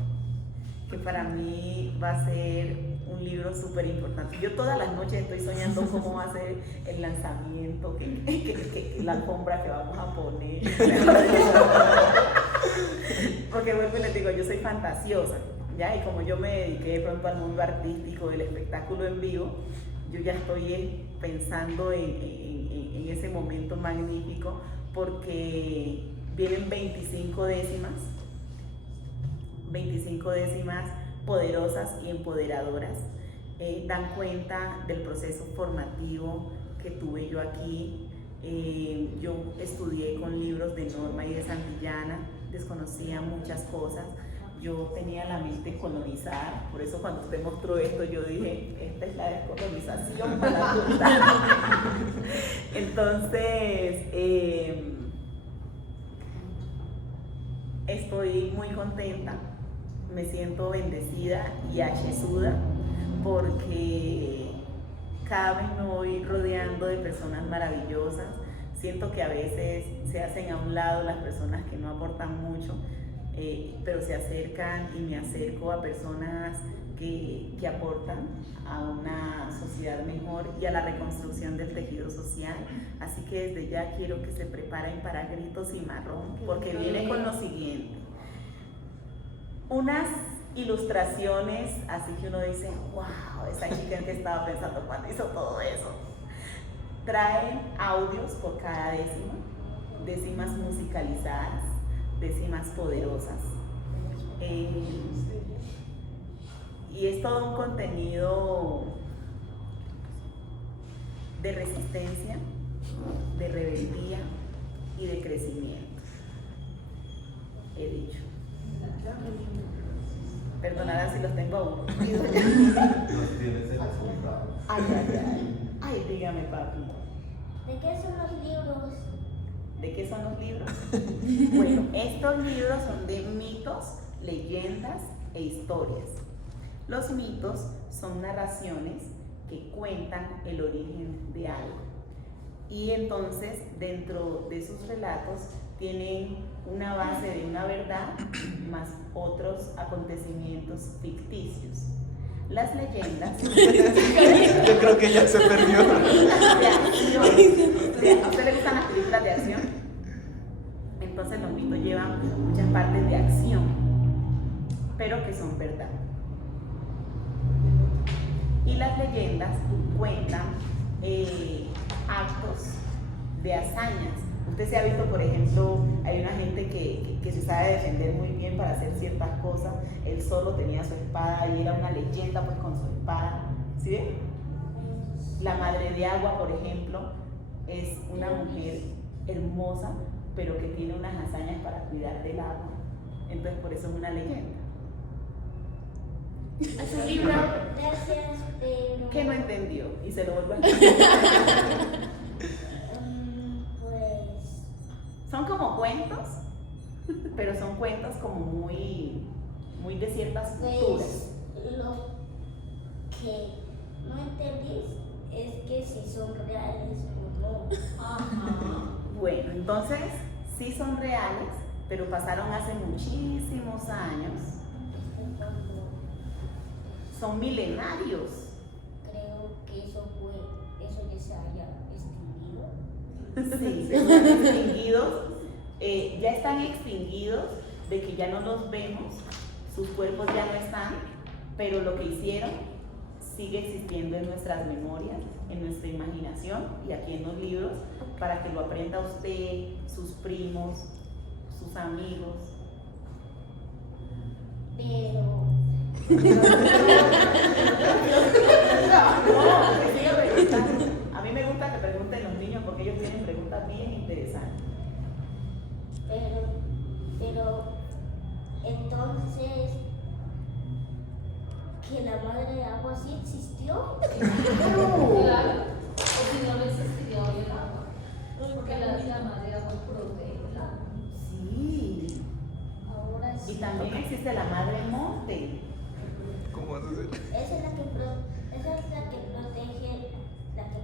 que para mí va a ser un libro súper importante. Yo todas las noches estoy soñando cómo va a ser el lanzamiento, que la alfombra que vamos a poner. Porque vuelvo y les digo, yo soy fantasiosa, ¿ya? Y como yo me dediqué de pronto al mundo artístico, del espectáculo en vivo, yo ya estoy pensando en ese momento magnífico, porque vienen 25 décimas poderosas y empoderadoras. Dan cuenta del proceso formativo que tuve yo aquí. Yo estudié con libros de Norma y de Santillana, desconocía muchas cosas. Yo tenía la mente colonizada, por eso cuando usted mostró esto yo dije, esta es la descolonización para la cultura. Entonces, estoy muy contenta, me siento bendecida y achesuda porque cada vez me voy rodeando de personas maravillosas. Siento que a veces se hacen a un lado las personas que no aportan mucho. pero se acercan y me acerco a personas que aportan a una sociedad mejor y a la reconstrucción del tejido social. Así que desde ya quiero que se preparen para gritos y marrón, porque viene con lo siguiente. Unas ilustraciones, así que uno dice, wow, esa chica en que estaba pensando cuando hizo todo eso. Traen audios por cada décima, décimas musicalizadas, décimas poderosas. Y es todo un contenido de resistencia, de rebeldía y de crecimiento. He dicho. Perdonad si los tengo aún. Los tienes en el soldado. Ay, dígame, papi. ¿De qué son los libros? ¿De qué son los libros? Bueno, estos libros son de mitos, leyendas e historias. Los mitos son narraciones que cuentan el origen de algo. Y entonces, dentro de sus relatos, tienen una base de una verdad más otros acontecimientos ficticios. Las leyendas Yo creo que ya se perdió. de acción. ¿A usted le gustan las películas de acción? Entonces los mitos llevan muchas partes de acción, pero que son verdad. Y las leyendas cuentan actos de hazañas. Usted se ha visto, por ejemplo, hay una gente que se sabe defender muy bien para hacer ciertas cosas. Él solo tenía su espada y era una leyenda pues con su espada. ¿Sí ven? La madre de agua, por ejemplo, es una mujer hermosa, pero que tiene unas hazañas para cuidar del agua. Entonces por eso es una leyenda. Es un libro. Gracias, pero... ¿Qué no entendió? Y se lo vuelvo a decir. Pues... Son como cuentos, pero son cuentos como muy de ciertas culturas. Pues lo que no entendí es que si son reales o no. Ajá. Bueno, entonces sí son reales, pero pasaron hace muchísimos años. Son milenarios. Creo que eso ya se haya extinguido. Sí, se están extinguidos. Ya están extinguidos, de que ya no los vemos, sus cuerpos ya no están, pero lo que hicieron sigue existiendo en nuestras memorias, en nuestra imaginación y aquí en los libros, para que lo aprenda usted, sus primos, sus amigos. Pero... No, que siga preguntando. A mí me gusta que pregunten los niños porque ellos tienen preguntas bien interesantes. Pero entonces, ¿que la madre de agua sí existió? Claro. O si no, no existiría hoy el agua. Porque la madre agua protege el agua. Sí. Ahora Y sí. también existe la madre monte. ¿Cómo vas a hacer? Esa es la que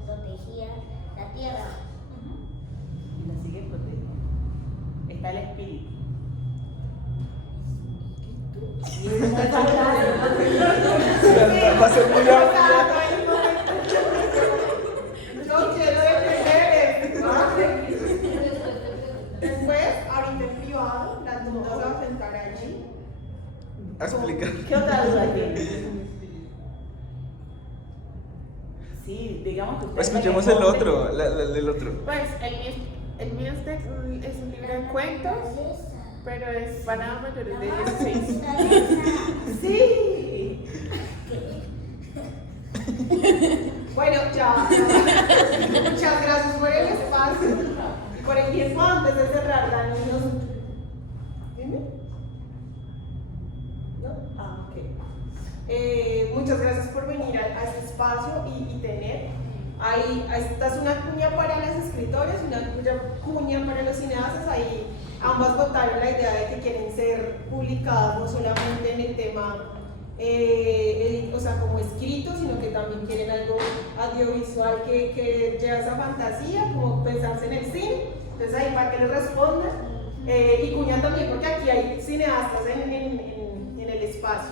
protegía la tierra. Y la sigue protegiendo. Está el espíritu. Va a ser muy amplio. No quiero defender. Después, ahorita en privado, las dudas se van a sentar allí. A explicar. ¿Qué otra duda tiene? Sí, digamos que usted. Escuchemos el otro, el otro. Pues el mío es un libro de cuentos, pero es para mayores de 16. Sí. Bueno, ya. Muchas gracias por el espacio. Por el tiempo antes de cerrar, la niños. ¿Dime? ¿No? Ah, ok. Muchas gracias por venir a este espacio y tener. Esta es una cuña para las escritoras, una cuña para los cineastas. Ahí ambas votaron la idea de que quieren ser publicadas no solamente en el tema o sea, como escrito, sino que también quieren algo audiovisual que lleva esa fantasía, como pensarse en el cine. Entonces ahí para que les respondan. y cuña también porque aquí hay cineastas en el espacio.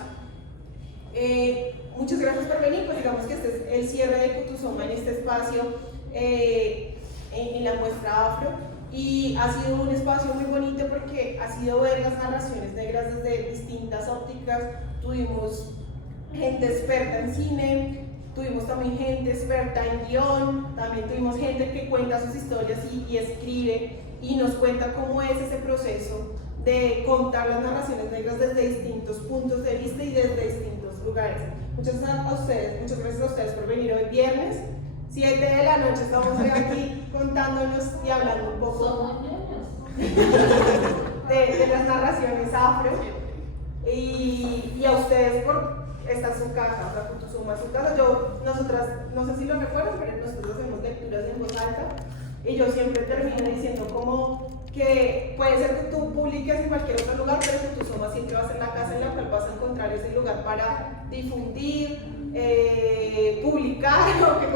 Muchas gracias por venir, pues digamos que este es el cierre de Cutuzoma en este espacio, en la muestra afro, y ha sido un espacio muy bonito porque ha sido ver las narraciones negras desde distintas ópticas. Tuvimos gente experta en cine, tuvimos también gente experta en guión, también tuvimos gente que cuenta sus historias y escribe y nos cuenta cómo es ese proceso de contar las narraciones negras desde distintos puntos de vista y desde distintos lugares. Muchas gracias a ustedes por venir hoy viernes, 7 de la noche, estamos hoy aquí contándonos y hablando un poco de las narraciones afro, y a ustedes por esta es su casa, o sea, Cutuzoma es su casa. Nosotras, no sé si lo recuerdan, pero nosotros hacemos lecturas en voz alta y yo siempre termino diciendo como que puede ser que tú publiques en cualquier otro lugar, pero Cutuzoma siempre va a ser la casa en la cual vas a encontrar ese lugar para difundir, publicar o que